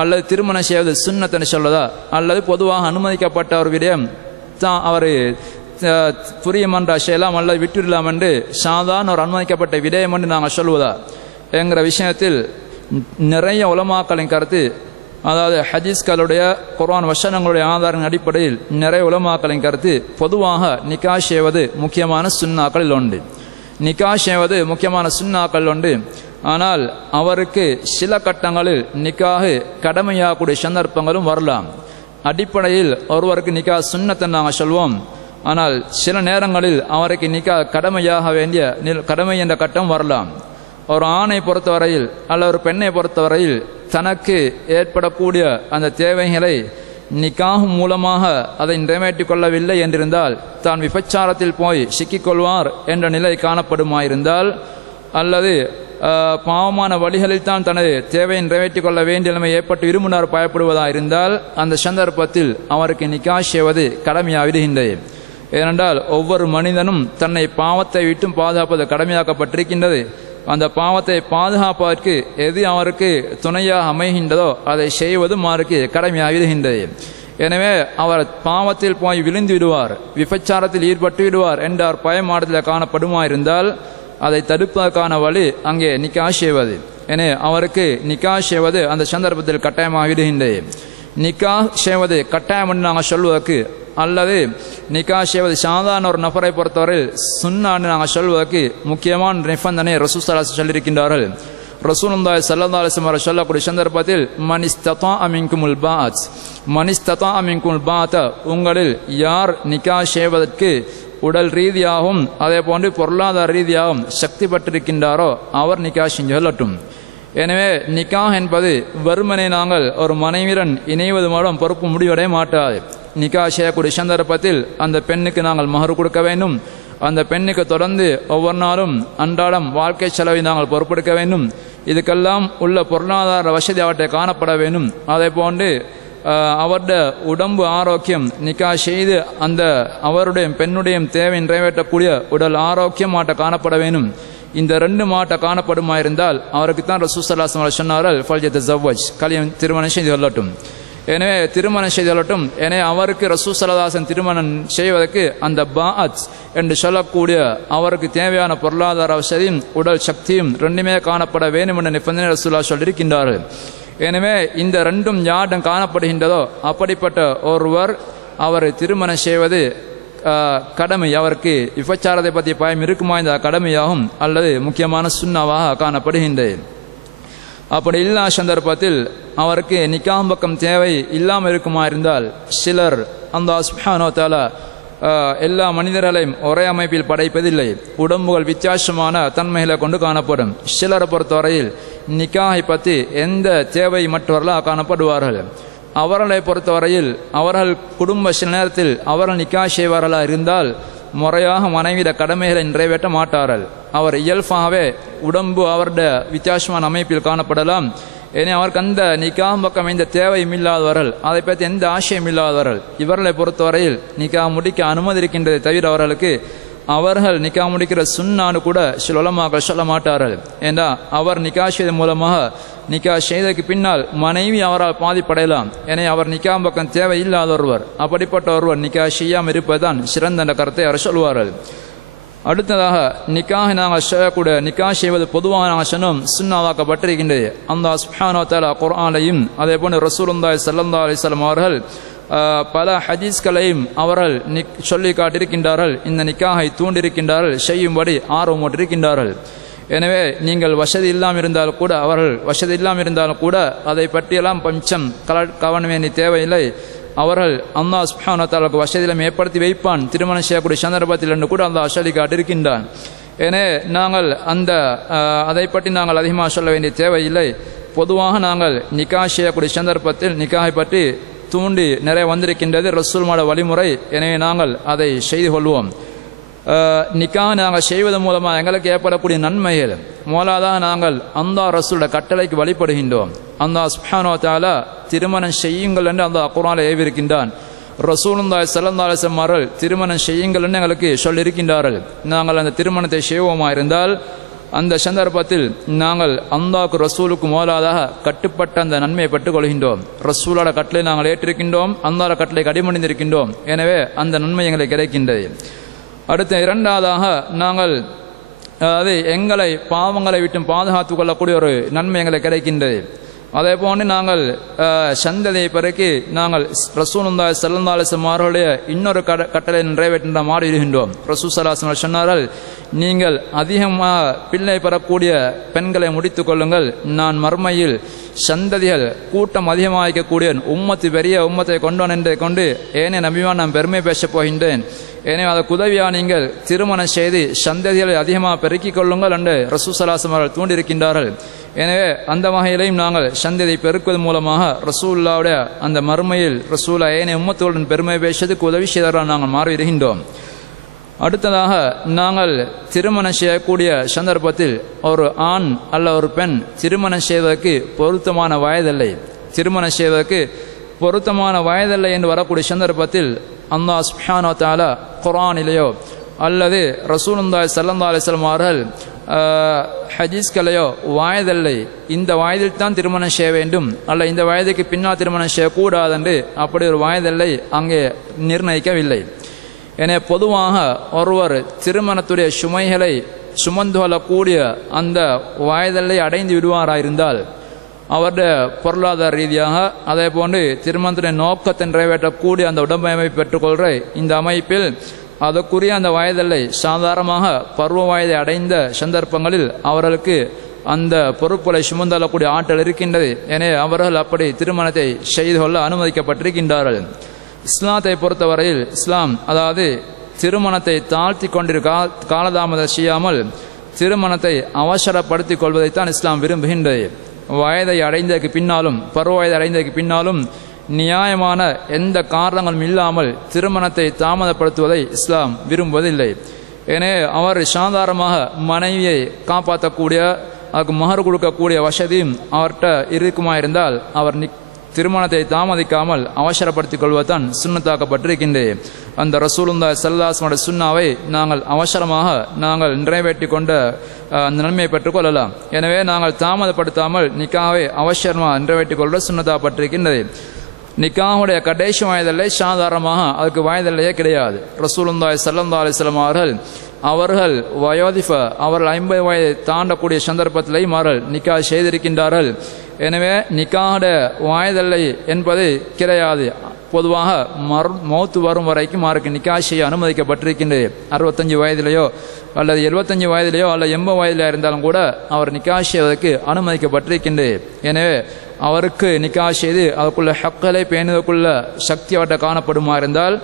அல்லது திருமணம் செய்வது சுன்னத் சொல்வதா, அல்லது பொதுவாக அனுமதிக்கப்பட்ட ஒரு விடயம் தான் அவர் புரியுமன்ற செய்யலாம் அல்லது விட்டுவிடலாம் என்று சாதாரண ஒரு அனுமதிக்கப்பட்ட விடயம் என்று நாங்கள் சொல்வதா என்கிற விஷயத்தில் நிறைய உலமாக்களின் கருத்து, அதாவது ஹதீஸ்களுடைய குர்ஆன் வசனங்களுடைய ஆதாரங்களின் அடிப்படையில் நிறைய உலமாக்களின் கருத்து பொதுவாக நிக்காஹ் செய்வது முக்கியமான சுன்னாக்களில் உண்டு. நிக்காஹ் செய்வது முக்கியமான சுன்னாக்கள் உண்டு. ஆனால் அவருக்கு சில கட்டங்களில் நிக்காஹ் கடமையாகக்கூடிய சந்தர்ப்பங்களும் வரலாம். அடிப்படையில் ஒருவருக்கு நிக்காஹ் சுன்னத்தை நாங்கள் சொல்வோம். ஆனால் சில நேரங்களில் அவருக்கு நிக்காஹ் கடமையாக வேண்டிய கடமை என்ற கட்டம் வரலாம். ஒரு ஆணை பொறுத்தவரையில் அல்ல ஒரு பெண்ணை பொறுத்தவரையில் தனக்கு ஏற்படக்கூடிய அந்த தேவைகளை நிக்காஹ் மூலமாக அதை நிறைவேற்றிக் கொள்ளவில்லை என்றிருந்தால், தான் விபச்சாரத்தில் போய் சிக்கிக்கொள்வார் என்ற நிலை காணப்படுமாயிருந்தால், அல்லது பாவமான வழிகளில் தான் தனது தேவையை நிறைவேற்றிக் கொள்ள வேண்டிய நிலைமை ஏற்பட்டு விரும்பினார் பயப்படுவதாக இருந்தால் அந்த சந்தர்ப்பத்தில் அவருக்கு நிக்காஹ் செய்வது கடமையாகிவிடுகின்றது. ஏனென்றால் ஒவ்வொரு மனிதனும் தன்னை பாவத்தை விட்டும் பாதுகாப்பது கடமையாக்கப்பட்டிருக்கின்றது. அந்த பாவத்தை பாதுகாப்பதற்கு எது அவருக்கு துணையாக அமைகின்றதோ அதை செய்வதும் அவருக்கு கடமையாகிவிடுகின்றது. எனவே அவர் பாவத்தில் போய் விழுந்து விடுவார், விபச்சாரத்தில் ஈடுபட்டு விடுவார் என்றார் பயமாடத்தில் காணப்படுமாயிருந்தால் அதை தடுப்பதற்கான வழி அங்கே நிக்காஹ் செய்வது. எனவே அவருக்கு நிக்காஹ் செய்வது அந்த சந்தர்ப்பத்தில் கட்டாயமாகிவிடுகின்றது. நிக்காஹ் செய்வது கட்டாயம் என்று நாங்கள் சொல்வதற்கு அல்லது நிக்காஹ் செய்வது சாதாரண ஒரு நபரை பொறுத்தவரையில் சுன்னான்னு நாங்கள் சொல்வதற்கு முக்கியமான நிபந்தனை ரசூல் ஸல்லல்லாஹு அலைஹி வஸல்லம் சொல்லியிருக்கின்றார்கள். ரசூலுல்லாஹி ஸல்லல்லாஹு அலைஹி வஸல்லம் சொல்லக்கூடிய சந்தர்ப்பத்தில் மனிஸ்ததா மின்குமுல் பாத், மனிஸ்ததா மின்குமுல் பாத், உங்களில் யார் நிக்காஹ் செய்வதற்கு உடல் ரீதியாகவும் அதே போன்று பொருளாதார ரீதியாகவும் சக்தி பெற்றிருக்கின்றாரோ அவர் நிக்காஹ் செஞ்சு கொள்ளட்டும். எனவே நிக்காஹ் என்பது வெறுமனே நாங்கள் ஒரு மனைவியுடன் இணைவது மூலம் பொறுப்பு முடிவடைய மாட்டாது. நிக்காஹ் செய்யக்கூடிய சந்தர்ப்பத்தில் அந்த பெண்ணுக்கு நாங்கள் மஹர் கொடுக்க வேண்டும். அந்த பெண்ணுக்கு தொடர்ந்து ஒவ்வொரு நாளும் அன்றாடம் வாழ்க்கை செலவை நாங்கள் பொறுப்பெடுக்க வேண்டும். இதுக்கெல்லாம் உள்ள பொருளாதார வசதி அவற்றை காணப்பட வேண்டும். அதே போன்று அவருடைய உடம்பு ஆரோக்கியம் நிக்காஹ் செய்து அந்த அவருடைய பெண்ணுடைய தேவை நிறைவேற்றக்கூடிய உடல் ஆரோக்கியம் மாட்ட காணப்பட வேண்டும். இந்த 2 மாட்ட காணப்படுமா இருந்தால் அவருக்கு தான் ரசூல் ஸல்லல்லாஹு அலைஹி வஸல்லம் சொன்னார்கள் ஃபல்யதஸவ்வஜ், கல்யாணம் திருமணம் செய்து கொள்ளட்டும். எனவே திருமணம் செய்தவட்டும். எனவே அவருக்கு ரசூல் ஸல்லல்லாஹு அலைஹி வஸல்லம் திருமணம் செய்வதற்கு அந்த பாஅத் என்று சொல்லக்கூடிய அவருக்கு தேவையான பொருளாதார வசதியும் உடல் சக்தியும் ரெண்டுமே காணப்பட வேண்டும் என்ற நிபந்தனை ரசூலுல்லாஹ் சொல்லியிருக்கின்றார்கள். எனவே இந்த ரெண்டும் யாரிடம் காணப்படுகின்றதோ அப்படிப்பட்ட ஒருவர் அவர் திருமணம் செய்வது கடமை. அவருக்கு விபச்சாரத்தை பற்றிய பயம் இருக்குமா இந்த கடமையாகும் அல்லது முக்கியமான சுன்னாவாக காணப்படுகின்றது. அப்படி இல்லா சந்தர்ப்பத்தில் அவருக்கு நிக்காஹ் பக்கம் தேவை இல்லாமல் இருக்குமா இருந்தால் சிலர் அல்லாஹ் சுப்ஹானஹு வ தஆலா எல்லா மனிதர்களையும் ஒரே அமைப்பில் படைப்பதில்லை. உடம்புகள் வித்தியாசமான தன்மைகளை கொண்டு காணப்படும். சிலரை பொறுத்தவரையில் நிக்காஹை பற்றி எந்த தேவை மற்றவர்களாக காணப்படுவார்கள். அவர்களை பொறுத்தவரையில் அவர்கள் குடும்ப சில நேரத்தில் அவர்கள் நிக்காஹ் செய்வார்களாக இருந்தால் முறையாக மனைவிட கடமைகளை நிறைவேற்ற மாட்டார்கள். அவர் இயல்பாகவே உடம்பு அவருடைய வித்தியாசமான அமைப்பில் காணப்படலாம். ஏன்னா அவருக்கு அந்த நிக்காஹ் பக்கம் எந்த தேவையும் இல்லாதவர்கள், அதை பற்றி எந்த ஆசையும் இல்லாதவர்கள். இவர்களை பொறுத்தவரையில் நிக்காஹ் முடிக்க அனுமதி இருக்கின்றதை தவிர அவர்கள் நிக்காஹ் முடிக்கிற சுன்னான்னு கூட சில உலமாக்கள் சொல்ல மாட்டார்கள். ஏண்டா அவர் நிக்காஹ் செய்த மூலமாக நிக்காஹ் செய்ததுக்கு பின்னால் மனைவி அவரால் பாதிப்படையலாம். எனவே அவர் நிக்காஹ் பக்கம் தேவை இல்லாத ஒருவர், அப்படிப்பட்ட ஒருவர் நிக்காஹ் செய்யாமல் இருப்பதுதான் சிறந்த என்ற கருத்தை அவர் சொல்வார்கள். அடுத்ததாக நிக்காஹ் நாங்கள் செய்யக்கூடிய நிக்காஹ் செய்வது பொதுவாக நாங்கள் சொன்னோம் சுன்னாவாக்கப்பட்டிருக்கின்றது. அல்லாஹ் சுப்ஹானஹு வ தஆலா குர்ஆனையும் அதே போன்று ரசூலுல்லாஹி ஸல்லல்லாஹு அலைஹி வஸல்லம் அவர்கள் பல ஹதீஸ்களையும் அவர்கள் சொல்லி காட்டியிருக்கின்றார்கள். இந்த நிக்காஹை தூண்டிருக்கின்றார்கள், செய்யும்படி ஆர்வமூட்டிருக்கின்றார்கள். எனவே நீங்கள் வசதி இல்லாமல் இருந்தாலும் கூட அவர்கள் வசதி இல்லாமல் இருந்தாலும் கூட அதை பற்றியெல்லாம் கொஞ்சம் கவனம் வேண்டிய தேவையில்லை. அவர்கள் அல்லாஹ் சுப்ஹானஹு வ தஆலாவுக்கு வசதியிலும் ஏற்படுத்தி வைப்பான் திருமணம் செய்யக்கூடிய சந்தர்ப்பத்தில் என்று கூட அல்லாஹ் சொல்லி காட்டியிருக்கின்றான். எனவே நாங்கள் அதை பற்றி நாங்கள் அதிகமாக சொல்ல வேண்டிய தேவையில்லை. பொதுவாக நாங்கள் நிக்காஹ் செய்யக்கூடிய சந்தர்ப்பத்தில் நிக்காஹை பற்றி தூண்டி நிறைய வந்திருக்கின்றது ரசூலுல்லாஹ்வுடைய வழிமுறை. எனவே நாங்கள் அதை செய்து கொள்வோம். நிக்காஹ் நாங்கள் செய்வதன் மூலமாக எங்களுக்கு ஏற்படக்கூடிய நன்மைகள் மூலாதாக நாங்கள் அல்லாஹ் ரசூலுடைய கட்டளைக்கு வழிபடுகின்றோம். அல்லாஹ் சுப்ஹானஹு வ தஆலா திருமணம் செய்யுங்கள் என்று அல்லாஹ் குர்ஆனில் ஏவியிருக்கின்றான். ரசூலுல்லாஹி ஸல்லல்லாஹு அலைஹி வஸல்லம் அவர்கள் திருமணம் செய்யுங்கள் என்று எங்களுக்கு சொல்லியிருக்கின்றார்கள். நாங்கள் அந்த திருமணத்தை செய்வோமா இருந்தால் அந்த சந்தர்ப்பத்தில் நாங்கள் அல்லாஹ்வுக்கு ரசூலுக்கு மூலாதாக கட்டுப்பட்ட அந்த நன்மையை பெற்றுக் கொள்கின்றோம். ரசூலோட கட்டளை நாங்கள் ஏற்றிருக்கின்றோம், அல்லாஹ்வுடைய கட்டளை அடிபணிந்திருக்கின்றோம். எனவே அந்த நன்மை எங்களுக்கு கிடைக்கின்றது. அடுத்த இரண்டாவதாக நாங்கள் எங்களை பாவங்களை விட்டு பாதுகாத்துக் கொள்ளக்கூடிய ஒரு நன்மை எங்களுக்கு கிடைக்கின்றது. அதே போன்று நாங்கள் சந்ததியை பிறகு நாங்கள் ரசூலுல்லாஹி ஸல்லல்லாஹு அலைஹி வஸல்லம் அவர்களுடைய இன்னொரு கட்டளை நிறைவேற்ற மாறி இருக்கின்றோம். ரசூல் ஸல்லல்லாஹு அலைஹி வஸல்லம் சொன்னார்கள், நீங்கள் அதிகமாக பிள்ளை பெறக்கூடிய பெண்களை முடித்துக் கொள்ளுங்கள். நான் மர்மையில் சந்ததிகள் கூட்டம் அதிகமாகக்கூடிய உம்மத்து பெரிய உம்மத்தை கொண்டோன் என்று கொண்டு ஏனே நபிமான் நான் பெருமை பேசப் போகின்றேன். எனவே அதற்கு உதவியாக நீங்கள் திருமணம் செய்து சந்ததிகளை அதிகமாக பெருக்கிக் கொள்ளுங்கள் என்று ரசூல் ஸல்லல்லாஹு அலைஹி வஸல்லம் அவர்கள் தூண்டியிருக்கின்றார்கள். எனவே அந்த வகையிலையும் நாங்கள் சந்ததியை பெருக்குவது மூலமாக ரசூலுல்லாஹ்வுடைய அந்த மர்மையில் ரசூலா ஏனைய உம்மத்தோடு பெருமை பேசுவதற்கு உதவி செய்தவர்களாக நாங்கள் மாறி வருகின்றோம். அடுத்ததாக நாங்கள் திருமணம் செய்யக்கூடிய சந்தர்ப்பத்தில் ஒரு ஆண் அல்ல ஒரு பெண் திருமணம் செய்வதற்கு பொருத்தமான வயதில்லை, திருமணம் செய்வதற்கு பொருத்தமான வயதில்லை என்று வரக்கூடிய சந்தர்ப்பத்தில் அல்லாஹ் சுப்ஹானஹு வ தஆலா குர்ஆனிலேயோ அல்லது ரசூலுல்லாஹி ஸல்லல்லாஹு அலைஹி வஸல்லம் அவர்கள் ஹதீஸ்களையோ வயதில்லை, இந்த வயதில் தான் திருமணம் செய்ய வேண்டும் அல்ல இந்த வயதுக்கு பின்னால் திருமணம் செய்யக்கூடாது என்று அப்படி ஒரு வயதில்லை அங்கே நிர்ணயிக்கவில்லை. எனவே பொதுவாக ஒருவர் திருமணத்துடைய சுமைகளை சுமந்து கொள்ளக்கூடிய அந்த வயதில்லை அடைந்து விடுவாராயிருந்தால் அவருடைய பொருளாதார ரீதியாக அதே போன்று திருமணத்துடைய நோக்கத்தை நிறைவேற்றக்கூடிய அந்த உடம்பமைப்பை பெற்றுக்கொள்கிற இந்த அமைப்பில் அதற்குரிய அந்த வயதில்லை சாதாரணமாக பருவ வயதை அடைந்த சந்தர்ப்பங்களில் அவர்களுக்கு அந்த பொறுப்புகளை சுமந்தள்ளக்கூடிய ஆற்றல் இருக்கின்றது. எனவே அவர்கள் அப்படி திருமணத்தை செய்து கொள்ள அனுமதிக்கப்பட்டிருக்கின்றார்கள். இஸ்லாத்தை பொறுத்தவரையில் இஸ்லாம் அதாவது திருமணத்தை தாழ்த்தி காலதாமதம் செய்யாமல் திருமணத்தை அவசரப்படுத்திக் கொள்வதைத்தான் இஸ்லாம் விரும்புகின்றது. வயதை அடைந்ததற்கு பின்னாலும் பருவ வயதை அடைந்ததற்கு பின்னாலும் நியாயமான எந்த காரணங்களும் இல்லாமல் திருமணத்தை தாமதப்படுத்துவதை இஸ்லாம் விரும்புவதில்லை. எனவே அவர் சாதாரணமாக மனைவியை காப்பாற்றக்கூடிய அதுக்கு மகர் கொடுக்கக்கூடிய வசதியும் அவர்கிட்ட இருக்குமா இருந்தால் அவர் திருமணத்தை தாமதிக்காமல் அவசரப்படுத்திக் கொள்வதுதான் சுன்னத்தாக்கப்பட்டிருக்கின்றது. அந்த ரசூலுல்லாஹி ஸல்லல்லாஹு அலைஹி வஸல்லம் சுன்னாவை நாங்கள் அவசரமாக நாங்கள் நிறைவேற்றி கொண்ட அந்த நன்மையை பெற்றுக்கொள்ளலாம். எனவே நாங்கள் தாமதப்படுத்தாமல் நிக்காவை அவசரமாக நிறைவேற்றிக் கொள்ள சுன்னத்தாக்கப்பட்டிருக்கின்றது. நிக்காஹுடைய கடைசி வயதில்லை, சாதாரணமாக அதுக்கு வயதில்லையே கிடையாது. ரசூலுல்லாஹி ஸல்லல்லாஹு அலைஹி வஸல்லம் அவர்கள் வயோதிஃப அவர்கள் 50 வயதை தாண்டக்கூடிய சந்தர்ப்பத்திலேயும் அவர்கள் நிக்கா செய்திருக்கின்றார்கள். எனவே நிக்காஹுடைய வயதில்லை என்பது கிடையாது. பொதுவாக மௌத்து வரும் வரைக்கும் அவருக்கு நிக்கா செய்ய அனுமதிக்கப்பட்டிருக்கின்றது. 65 வயதிலேயோ அல்லது 75 வயதிலேயோ அல்லது 80 வயதிலே இருந்தாலும் கூட அவர் நிக்கா செய்வதற்கு அனுமதிக்கப்பட்டிருக்கின்றது. எனவே அவருக்கு நிக்கா செய்து அதுக்குள்ள ஹக்களை பேணுவதற்குள்ள சக்தி அவர்கிட்ட காணப்படுமா இருந்தால்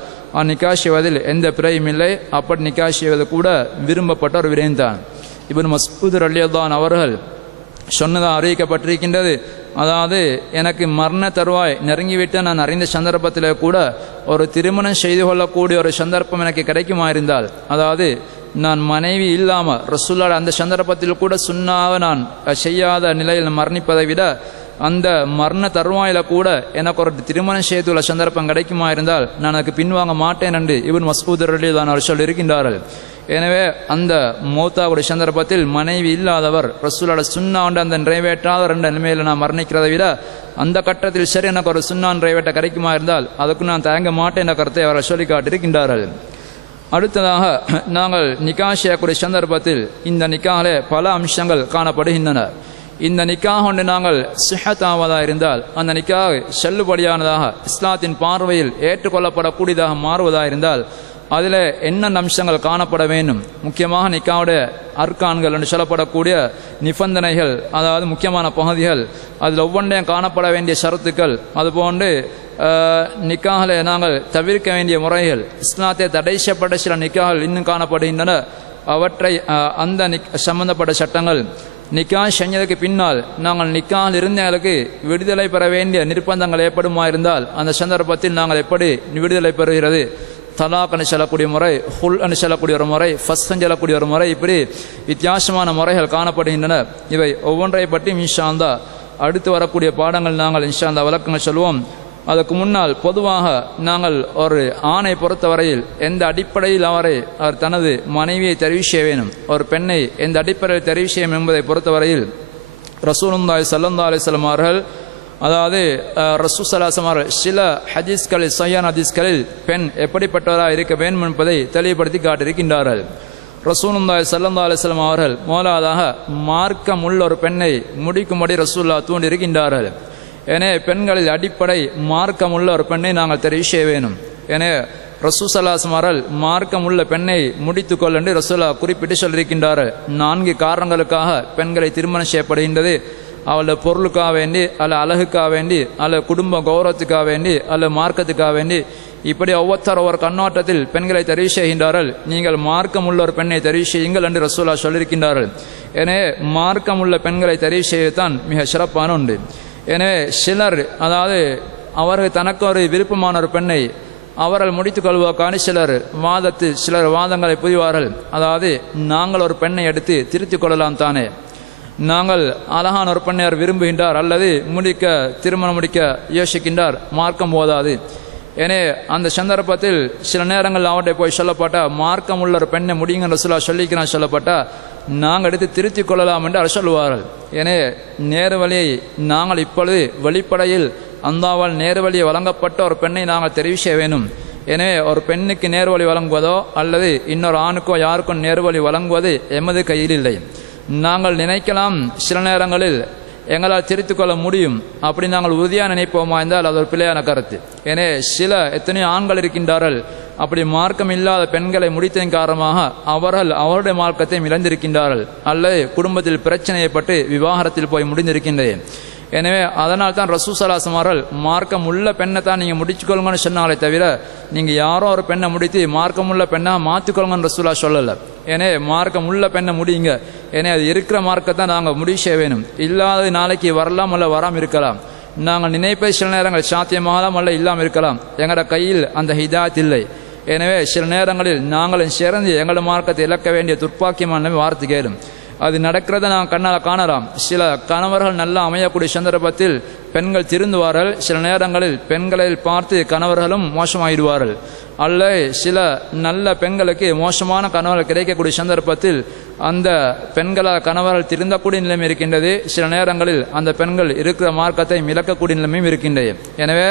நிக்கா செய்வதில் எந்த பிழையும் இல்லை. அப்படி நிக்கா செய்வது கூட விரும்பப்பட்ட ஒரு விடயம்தான். இப்னு மஸ்ஊத் ரலியல்லாஹு அவர்கள் சொன்னதாக அறிவிக்கப்பட்டிருக்கின்றது. அதாவது எனக்கு மரண தருவாய் நெருங்கிவிட்டு நான் அறிந்த சந்தர்ப்பத்தில் கூட ஒரு திருமணம் செய்து கொள்ளக்கூடிய ஒரு சந்தர்ப்பம் எனக்கு கிடைக்குமா இருந்தால், அதாவது நான் மனைவி இல்லாமல் ரசூலுல்லாஹ் அந்த சந்தர்ப்பத்தில் கூட சுன்னாவை நான் செய்யாத நிலையில் மரணிப்பதை விட அந்த மரண தருவாயில் கூட எனக்கு ஒரு திருமணம் செய்துள்ள சந்தர்ப்பம் கிடைக்குமா இருந்தால் நான் அதுக்கு பின்வாங்க மாட்டேன் என்று இப்னு மஸ்ஊத் ரலியல்லாஹு அவர் சொல்லியிருக்கின்றார்கள். எனவே அந்த மௌத்தாவுடைய சந்தர்ப்பத்தில் மனைவி இல்லாதவர் ரசூலுல்லாஹ் சுன்னா அந்த நிறைவேற்றாத ரெண்டு நிலைமையில் நான் மரணிக்கிறதை விட அந்த கட்டத்தில் சரி எனக்கு ஒரு சுன்னா நிறைவேற்ற கிடைக்குமா இருந்தால் அதுக்கு நான் தயங்க மாட்டேன் என்ற கருத்தை அவரை சொல்லி காட்டியிருக்கின்றார்கள். அடுத்ததாக நாங்கள் நிக்கா செய்யக்கூடிய சந்தர்ப்பத்தில் இந்த நிக்காலே பல அம்சங்கள் காணப்படுகின்றன. இந்த நிக்காக ஒன்று நாங்கள் சிஹத்தாவதாக இருந்தால் அந்த நிக்காக செல்லுபடியானதாக இஸ்லாத்தின் பார்வையில் ஏற்றுக்கொள்ளப்படக்கூடியதாக மாறுவதாக இருந்தால் அதில் என்னென்ன அம்சங்கள் காணப்பட வேண்டும், முக்கியமாக நிக்காவுடைய அர்கான்கள் என்று சொல்லப்படக்கூடிய நிபந்தனைகள், அதாவது முக்கியமான பகுதிகள், அதில் ஒவ்வொன்றையும் காணப்பட வேண்டிய ஷரத்துக்கள், அதுபோன்று நிக்காகளை நாங்கள் தவிர்க்க வேண்டிய முறைகள், இஸ்லாத்தை தடை செய்யப்பட்ட சில நிக்காகள் இன்னும் காணப்படுகின்றன, அவற்றை அந்த சம்பந்தப்பட்ட சட்டங்கள், நிக்கா செஞ்சதுக்கு பின்னால் நாங்கள் நிக்கால் இருந்தவர்களுக்கு விடுதலை பெற வேண்டிய நிர்பந்தங்கள் ஏற்படுமா இருந்தால் அந்த சந்தர்ப்பத்தில் நாங்கள் எப்படி விடுதலை பெறுகிறது, தலாக் என்று சொல்லக்கூடிய முறை, ஹுல் என்று சொல்லக்கூடிய ஒரு முறை, ஃபஸ்ட் என்று சொல்லக்கூடிய ஒரு முறை, இப்படி வித்தியாசமான முறைகள் காணப்படுகின்றன. இவை ஒவ்வொன்றை பற்றி இன்ஷா அல்லாஹ் அடுத்து வரக்கூடிய பாடங்கள் நாங்கள் இன்ஷா அல்லாஹ் விளக்கங்கள் சொல்வோம். அதுக்கு முன்னால் பொதுவாக நாங்கள் ஒரு ஆணை பொறுத்தவரையில் எந்த அடிப்படையில் அவர் தனது மனைவியை தெரிவு செய்ய வேணும், ஒரு பெண்ணை எந்த அடிப்படையில் தெரிவு செய்யும் என்பதை பொறுத்தவரையில் ரசூலுல்லாஹி ஸல்லல்லாஹு அலைஹி வஸல்லம் அவர்கள், அதாவது ரசூல் ஸல்லல்லாஹு அலைஹி வஸல்லம் சில ஹதீஸ்களில் சஹீஹான ஹதீஸ்களில் பெண் எப்படிப்பட்டவராக இருக்க வேண்டும் என்பதை தெளிவுபடுத்தி காட்டியிருக்கின்றார்கள். ரசூலுல்லாஹி ஸல்லல்லாஹு அலைஹி வஸல்லம் அவர்கள் முதலாவதாக மார்க்கம் உள்ள ஒரு பெண்ணை முடிக்கும்படி ரசூலுல்லாஹ் தூண்டியிருக்கின்றார்கள். எனவே பெண்களில் அடிப்படை மார்க்கம் உள்ள ஒரு பெண்ணை நாங்கள் தெரிவு செய்ய வேணும். எனவே ரசூல் ஸல்லல்லாஹு அலைஹி வஸல்லம் அவர்கள் மார்க்கம் உள்ள பெண்ணை முடித்துக்கொள் என்று ரசூலுல்லாஹ் குறிப்பிட்டு சொல்லியிருக்கின்றார்கள். 4 காரணங்களுக்காக பெண்களை திருமணம் செய்யப்படுகின்றது. அவளோட பொருளுக்காக வேண்டி, அல்ல அழகுக்காக வேண்டி, அல்ல குடும்ப கௌரவத்துக்காக வேண்டி, அல்ல மார்க்கத்துக்காக வேண்டி, இப்படி ஒவ்வொரு கண்ணோட்டத்தில் பெண்களை தெரிவு செய்கின்றார்கள். நீங்கள் மார்க்கம் உள்ள ஒரு பெண்ணை தெரிவு செய்யுங்கள் என்று ரசூலுல்லாஹ் சொல்லியிருக்கின்றார்கள். எனவே மார்க்கம் உள்ள பெண்களை தெரிவு செய்யத்தான் மிக சிறப்பான ஒன்று. எனவே சிலர், அதாவது அவர்கள் தனக்கு ஒரு விருப்பமான ஒரு பெண்ணை அவர்கள் முடித்துக் கொள்வதற்கான சிலர் வாதங்களை புரிவார்கள். அதாவது நாங்கள் ஒரு பெண்ணை எடுத்து திருத்திக் கொள்ளலாம் தானே, நாங்கள் அழகான ஒரு பெண்ணை விரும்புகின்றார் அல்லது திருமணம் முடிக்க யோசிக்கின்றார், மார்க்கம் போதாது. எனவே அந்த சந்தர்ப்பத்தில் சில நேரங்கள் அவர்கிட்ட போய் சொல்லப்பட்டா மார்க்கம் உள்ள ஒரு பெண்ணை முடியுங்க ரசூலுல்லாஹ் சொல்லிக்கிறான் சொல்லப்பட்டா நாங்கள் எடுத்து திருத்திக் கொள்ளலாம் என்று அவர் சொல்லுவார்கள். எனவே நேரு வழியை நாங்கள் இப்பொழுது வெளிப்படையில் அல்லாஹ்வால் நேரு வழியை வழங்கப்பட்ட ஒரு பெண்ணை நாங்கள் தெரிவு செய்ய வேணும். எனவே ஒரு பெண்ணுக்கு நேர்வழி வழங்குவதோ அல்லது இன்னொரு ஆணுக்கோ யாருக்கும் நேர்வழி வழங்குவது எமது கையில் இல்லை. நாங்கள் நினைக்கலாம் சில நேரங்களில் எங்களால் திருத்திக் கொள்ள முடியும், அப்படி நாங்கள் உறுதியாக நினைப்போமா என்றால் அது ஒரு பிழையான கருத்து. எனவே எத்தனையோ ஆண்கள் இருக்கின்றார்கள், அப்படி மார்க்கம் இல்லாத பெண்களை முடித்ததன் காரணமாக அவருடைய மார்க்கத்தை இழந்திருக்கின்றார்கள் அல்லது குடும்பத்தில் பிரச்சனை ஏற்பட்டு விவாகரத்தில் போய் முடிந்திருக்கின்றது. எனவே அதனால் தான் ரசூல் ஸல்லல்லாஹு அலைஹி வஸல்லம் அவர்கள் மார்க்கம் உள்ள பெண்ணை தான் நீங்கள் முடிச்சுக்கொள்ளுங்கன்னு சொன்னாங்களே தவிர நீங்கள் யாரோ ஒரு பெண்ணை முடித்து மார்க்கம் உள்ள பெண்ணாக மாற்றிக்கொள்ளுங்கன்னு ரசூலுல்லாஹ் சொல்லலை. எனவே மார்க்கம் உள்ள பெண்ணை முடியுங்க. எனவே அது இருக்கிற மார்க்கத்தை நாங்கள் முடிவு செய்ய வேணும். இல்லாத நாளைக்கு வரலாம் அல்ல வராமல் இருக்கலாம். நாங்கள் நினைப்பது சில நேரங்கள் சாத்தியமாகலாம் அல்ல இல்லாமல் இருக்கலாம். எங்களோட கையில் அந்த ஹிதாயத் இல்லை. எனவே சில நேரங்களில் நாங்களும் சேர்ந்து எங்களோட மார்க்கத்தை இழக்க வேண்டிய துர்ப்பாக்கியமான வார்த்தை கேளும். அது நடக்கிறத நாங்கள் கண்ணால் காணலாம். சில கணவர்கள் நல்லா அமையக்கூடிய சந்தர்ப்பத்தில் பெண்கள் திருந்துவார்கள். சில நேரங்களில் பெண்களை பார்த்து கணவர்களும் மோசமாயிடுவார்கள். அல்ல சில நல்ல பெண்களுக்கு மோசமான கணவர்கள் கிடைக்கக்கூடிய சந்தர்ப்பத்தில் அந்த பெண்களால் கணவர்கள் திருந்தக்கூடிய நிலைமை இருக்கின்றது. சில நேரங்களில் அந்த பெண்கள் இருக்கிற மார்க்கத்தை மிளக்கக்கூடிய நிலைமையும் இருக்கின்றது. எனவே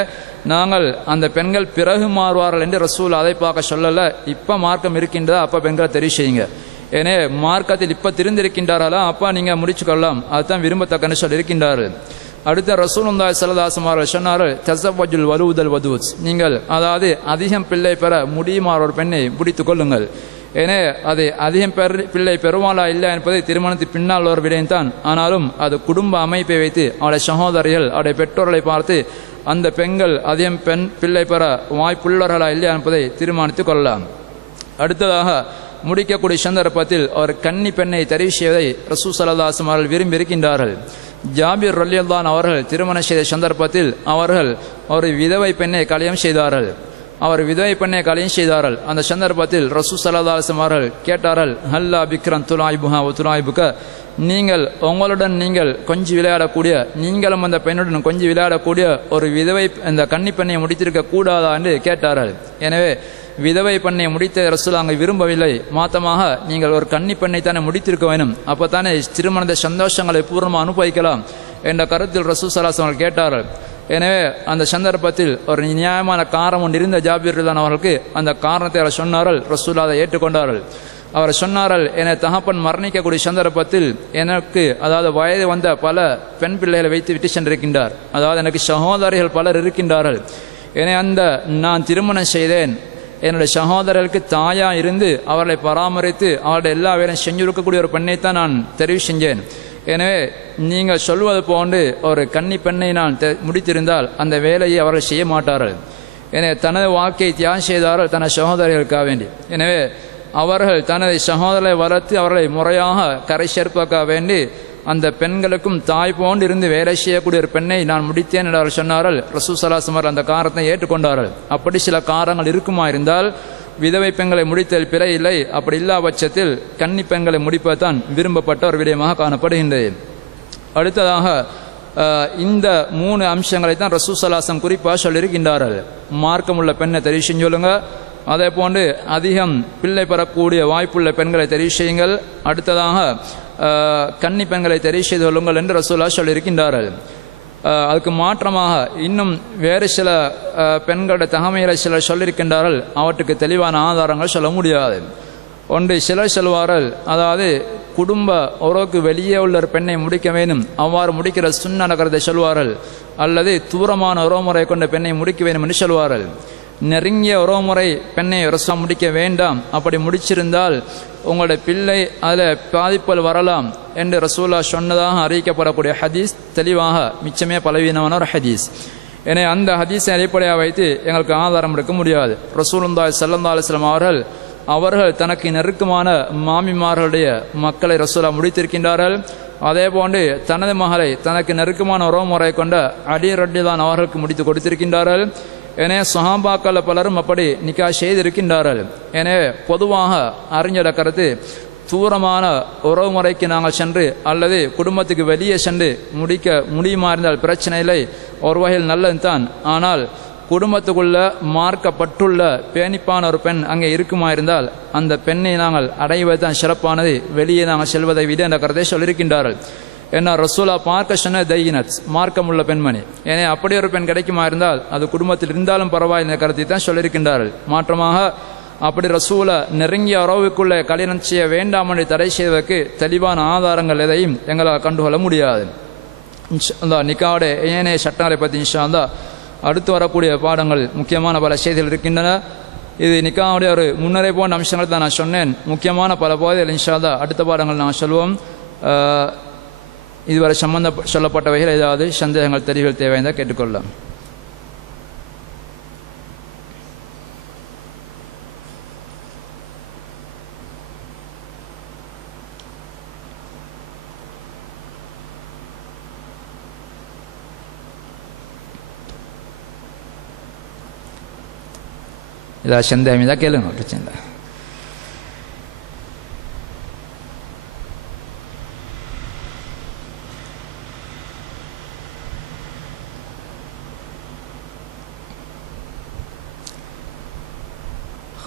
நாங்கள் அந்த பெண்கள் பிறகு மாறுவார்கள் என்று ரசூல் அதை பார்க்க சொல்லலை. இப்போ மார்க்கம் இருக்கின்றதா அப்போ பெண்களை தெரிவு செய்யுங்க. ஏனே மார்க்கத்தில் இப்போ திருந்திருக்கின்றார்களா அப்போ நீங்கள் முடிச்சு கொள்ளலாம். அதுதான் விரும்பத்தக்கன்னு சொல்லி இருக்கின்றார்கள். அடுத்த ரசூலுல்லாஹி ஸல்லல்லாஹு அலைஹி வஸல்லம் சொன்னார்கள், தஸவ்வஜுல் வலூதல் வதூத், நீங்கள் அதாவது அதிகம் பிள்ளை பெற முடியுமாறு ஒரு பெண்ணை பிடித்து கொள்ளுங்கள். ஏனே அது அதிகம் பிள்ளை பெறுவாளா இல்லை என்பதை திருமணத்துக்கு பின்னால் ஒரு விடயம்தான். ஆனாலும் அது குடும்ப அமைப்பை வைத்து அவருடைய சகோதரிகள் அவருடைய பெற்றோர்களை பார்த்து அந்த பெண்கள் அதிகம் பிள்ளை பெற வாய்ப்புள்ளவர்களா இல்லையா என்பதை தீர்மானித்துக் கொள்ளலாம். அடுத்ததாக முடிக்கக்கூடிய சந்தர்ப்பத்தில் ஒரு கன்னி பெண்ணை தெரிவு செய்வதை ரசூல் ஸல்லல்லாஹு அலைஹி வஸல்லம் அவர்கள் விரும்பி இருக்கின்றார்கள். ஜாபிர் ரலியல்லாஹு அன்ஹு அவர்கள் திருமணம் செய்த சந்தர்ப்பத்தில் அவர்கள் ஒரு விதவை பெண்ணை கல்யாணம் செய்தார்கள். அந்த சந்தர்ப்பத்தில் ரசூல் ஸல்லல்லாஹு அலைஹி வஸல்லம் அவர்கள் கேட்டார்கள், ஹல்லா பிக்ரன் துலாயிபுஹா வ துலாயிபுக, நீங்கள் உங்களுடன் நீங்கள் கொஞ்சி விளையாடக்கூடிய, நீங்களும் அந்த பெண்ணுடன் கொஞ்சி விளையாடக்கூடிய ஒரு விதவை அந்த கன்னி பெண்ணை முடித்திருக்க கூடாதா என்று கேட்டார்கள். எனவே விதவை பெண்ணை முடித்த ரசூல் அங்கே விரும்பவில்லை. மாத்தமாக நீங்கள் ஒரு கன்னி பெண்ணை தானே முடித்திருக்க வேண்டும், அப்போ தானே திருமண சந்தோஷங்களை பூர்ணமாக அனுபவிக்கலாம் என்ற கருத்தில் ரசூல் ஸல்லல்லாஹு அலைஹி வஸல்லம் கேட்டார்கள். எனவே அந்த சந்தர்ப்பத்தில் ஒரு நியாயமான காரணம் ஒன்று இருந்த ஜாபிர் தான் அவர்களுக்கு அந்த காரணத்தை அவர் சொன்னார்கள். ரசூல் அதை ஏற்றுக்கொண்டார்கள். அவர் சொன்னார்கள், என தகப்பன் மரணிக்கக்கூடிய சந்தர்ப்பத்தில் எனக்கு அதாவது வயது வந்த பல பெண் பிள்ளைகளை வைத்து விட்டு சென்றிருக்கின்றார். அதாவது எனக்கு சகோதரிகள் பலர் இருக்கின்றார்கள். என அந்த நான் திருமணம் செய்தேன், என்னுடைய சகோதரர்களுக்கு தாயா இருந்து அவர்களை பராமரித்து அவருடைய எல்லா வேலையும் செஞ்சிருக்கக்கூடிய ஒரு பெண்ணைத்தான் நான் தெரிவு செஞ்சேன். எனவே நீங்கள் சொல்வது போன்று ஒரு கன்னி பெண்ணை நான் முடித்திருந்தால் அந்த வேலையை அவர்கள் செய்ய மாட்டார்கள். எனவே தனது வாழ்க்கையை தியாகம் செய்தார்கள் தனது சகோதரர்களுக்காக வேண்டி. எனவே அவர்கள் தனது சகோதரரை வளர்த்து அவர்களை முறையாக கரை சேர்ப்பதற்காக வேண்டி அந்த பெண்களுக்கும் தாய் போன்று இருந்து வேலை செய்யக்கூடிய ஒரு பெண்ணை நான் முடித்தேன் என்று அவர் சொன்னார்கள். ரசூல் ஸல்லல்லாஹு அலைஹி வஸல்லம் அந்த காரணத்தை ஏற்றுக்கொண்டார்கள். அப்படி சில காரணங்கள் இருக்குமா இருந்தால் விதவை பெண்களை முடித்தல் பிழை இல்லை. அப்படி இல்லா பட்சத்தில் கன்னி பெண்களை முடிப்பதுதான் விரும்பப்பட்ட ஒரு விடயமாக காணப்படுகின்றது. அடுத்ததாக இந்த 3 அம்சங்களை தான் ரசூல் ஸல்லல்லாஹு அலைஹி வஸல்லம் குறிப்பாக சொல்லியிருக்கின்றார்கள். மார்க்கமுள்ள பெண்ணை தெரிவு செஞ்சொல்லுங்க, அதே போன்று அதிகம் பிள்ளை பெறக்கூடிய வாய்ப்புள்ள பெண்களை தெரிவு செய்யுங்கள். அடுத்ததாக கன்னி பெண்களை தெரிவு செய்து கொள்ளுங்கள் என்று ரசூலுல்லாஹ் சொல்லியிருக்கின்றார்கள். அதுக்கு மாற்றமாக இன்னும் வேறு சில பெண்களுடைய தகமைகளை சிலர் சொல்லியிருக்கின்றார்கள். அவற்றுக்கு தெளிவான ஆதாரங்கள் சொல்ல முடியாது. ஒன்று சிலர் சொல்வார்கள், அதாவது குடும்ப உறவுக்கு வெளியே உள்ள ஒரு பெண்ணை முடிக்க வேண்டும், அவ்வாறு முடிக்கிற சுன்ன நகரத்தை சொல்வார்கள். அல்லது தூரமான உறவுமுறை கொண்ட பெண்ணை முடிக்க வேண்டும் என்று சொல்வார்கள். நெருங்கிய உறவுமுறை பெண்ணை ரசம் முடிக்க வேண்டாம், அப்படி முடிச்சிருந்தால் உங்களுடைய பிள்ளை அதில் பாதிப்புகள் வரலாம் என்று ரசூலுல்லாஹ் சொன்னதாக அறிவிக்கப்படக்கூடிய ஹதீஸ் தெளிவாக மிச்சமே பலவீனமான ஒரு ஹதீஸ். எனவே அந்த ஹதீஸை அடிப்படையாக வைத்து எங்களுக்கு ஆதாரம் எடுக்க முடியாது. ரசூலுல்லாஹி ஸல்லல்லாஹு அலைஹி வஸல்லம் அவர்கள் தனக்கு நெருக்கமான மாமிமார்களுடைய மக்களை ரசூலுல்லாஹ் முடித்திருக்கின்றார்கள். அதே போன்று தனது மகளை தனக்கு நெருக்கமான உறவுமுறை கொண்ட அலி ரலியல்லாஹு அவர்களுக்கு முடித்து கொடுத்திருக்கின்றார்கள். எனவே சஹாபாக்கள் பலரும் அப்படி நிக்கா செய்திருக்கின்றார்கள். எனவே பொதுவாக அறிஞர கருத்து தூரமான உறவுமுறைக்கு நாங்கள் சென்று அல்லது குடும்பத்துக்கு வெளியே சென்று முடிக்க முடியுமா இருந்தால் பிரச்சனை இல்லை, ஒரு வகையில் நல்லதுதான். ஆனால் குடும்பத்துக்குள்ள மார்க்கப்பட்டுள்ள பேணிப்பான ஒரு பெண் அங்கே இருக்குமா இருந்தால் அந்த பெண்ணை நாங்கள் அடைவது தான் சிறப்பானது, வெளியே நாங்கள் செல்வதை விட என்ற கருத்தை சொல்லியிருக்கின்றார்கள். ஏன்னா ரசூலா பார்க்க சொன்ன தையினத் மார்க்கமுள்ள பெண்மணி. ஏன்னா அப்படி ஒரு பெண் கிடைக்குமா இருந்தால் அது குடும்பத்தில் இருந்தாலும் பரவாயில்லை கருத்தை தான் சொல்லியிருக்கின்றார்கள். மாற்றமாக அப்படி ரசூலை நெருங்கிய உறவுக்குள்ளே கல்யாணம் செய்ய வேண்டாம் என்று தடை செய்வதற்கு தெளிவான ஆதாரங்கள் எதையும் எங்களால் கண்டுகொள்ள முடியாது. அந்த நிக்காவுடைய ஏனைய சட்டங்களை பற்றி இன்ஷா அல்லாஹ் அடுத்து வரக்கூடிய பாடங்கள் முக்கியமான பல செய்திகள் இருக்கின்றன. இது நிக்காவுடைய ஒரு முன்னரே போன்ற அம்சங்கள் தான் நான் சொன்னேன். முக்கியமான பல போதைகள் இன்ஷா அல்லாஹ் அடுத்த பாடங்கள் நான் சொல்வோம். இதுவரை சொல்லப்பட்டவைகள் ஏதாவது சந்தேகங்கள் தெளிவுகள் தேவையானதாக கேட்டுக்கொள்ளலாம். ஏதாவது சந்தேகம் இதாக கேளுங்க, பிரச்சனை இல்லை.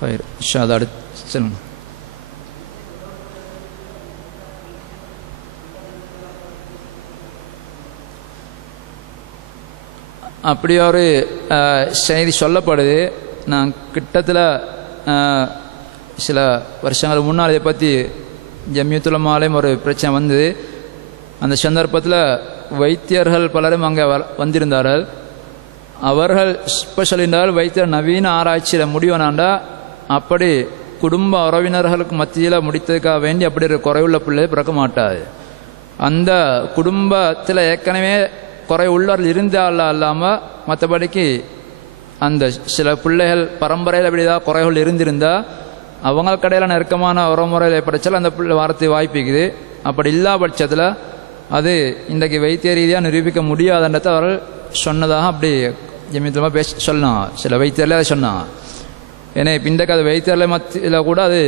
ஹைர் இன்ஷா அல்லாஹ். அடுத்து சொல்லுங்க. அப்படி ஒரு செய்தி சொல்லப்படுது. நான் கிட்டத்தில் சில வருஷங்கள் முன்னால் இதை பற்றி ஜம்மியத்துல் உலமாலையும் ஒரு பிரச்சனை வந்தது. அந்த சந்தர்ப்பத்தில் வைத்தியர்கள் பலரும் அங்கே வந்திருந்தார்கள். அவர்கள் இப்போ சொல்லியிருந்தால் வைத்தியர் நவீன ஆராய்ச்சியில் முடிவனாண்டா அப்படி குடும்ப உறவினர்களுக்கு மத்தியில் முடித்ததுக்காக வேண்டி அப்படி ஒரு குறைவுள்ள பிள்ளை பிறக்க மாட்டாது. அந்த குடும்பத்தில் ஏற்கனவே குறை உள்ளவர்கள் இருந்தால் இல்லாமல் மற்றபடிக்கு அந்த சில பிள்ளைகள் பரம்பரையில் அப்படி ஏதாவது குறைகள் இருந்திருந்தால் அவங்க கடையில் நெருக்கமான உறவுமுறையில் ஏற்படுச்சால் அந்த பிள்ளை வார்த்தை வாய்ப்பிக்குது. அப்படி இல்லா பட்சத்தில் அது இன்றைக்கு வைத்திய ரீதியாக நிரூபிக்க முடியாதுன்றதை அவர்கள் சொன்னதாக அப்படி ஜமீயத்துலமா சொன்னாங்க. சில வைத்தியர்களே அதை சொன்னாங்க. ஏன்னா இன்றைக்கு அது வைத்தியர்களை மத்தியில் கூட அது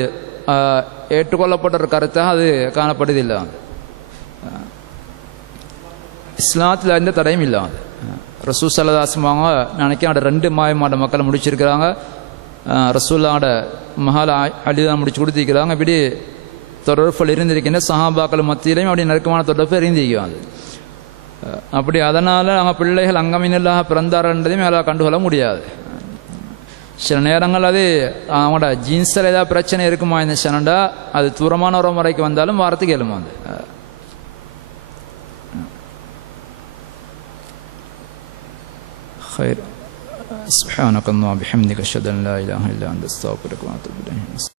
ஏற்றுக்கொள்ளப்பட்ட ஒரு கருத்தாக அது காணப்படுதில்லை. இஸ்லாத்தில் எந்த தடையும் இல்லாது. ரசூல் ஸல்லல்லாஹு அலைஹி வஸல்லம் அவங்க நினைக்க அவட 2 மாயமாட மக்களை முடிச்சிருக்கிறாங்க. ரசூல்லாவோட மஹால் அலிதான் முடிச்சு கொடுத்திருக்கிறாங்க. இப்படி தொடர்புகள் இருந்திருக்கின்ற சஹாபாக்கள் மத்தியிலையும் அப்படி நெருக்கமான தொடர்பு இருந்திருக்கிறாங்க. அப்படி அதனால் நாங்கள் பிள்ளைகள் அங்கமின்னலாக பிறந்தார்ன்றதையும் எல்லாம் கண்டுகொள்ள முடியாது. சில நேரங்கள் அது அவங்களோட ஜீன்ஸில் ஏதாவது பிரச்சனை இருக்குமா இந்த சனண்டா அது தூரமான ஒரு முறைக்கு வந்தாலும் வாரத்துக்கு எழுமா. அது خير. سبحانك اللهم وبحمدك اشهد ان لا اله الا انت استغفرك واتوب اليك.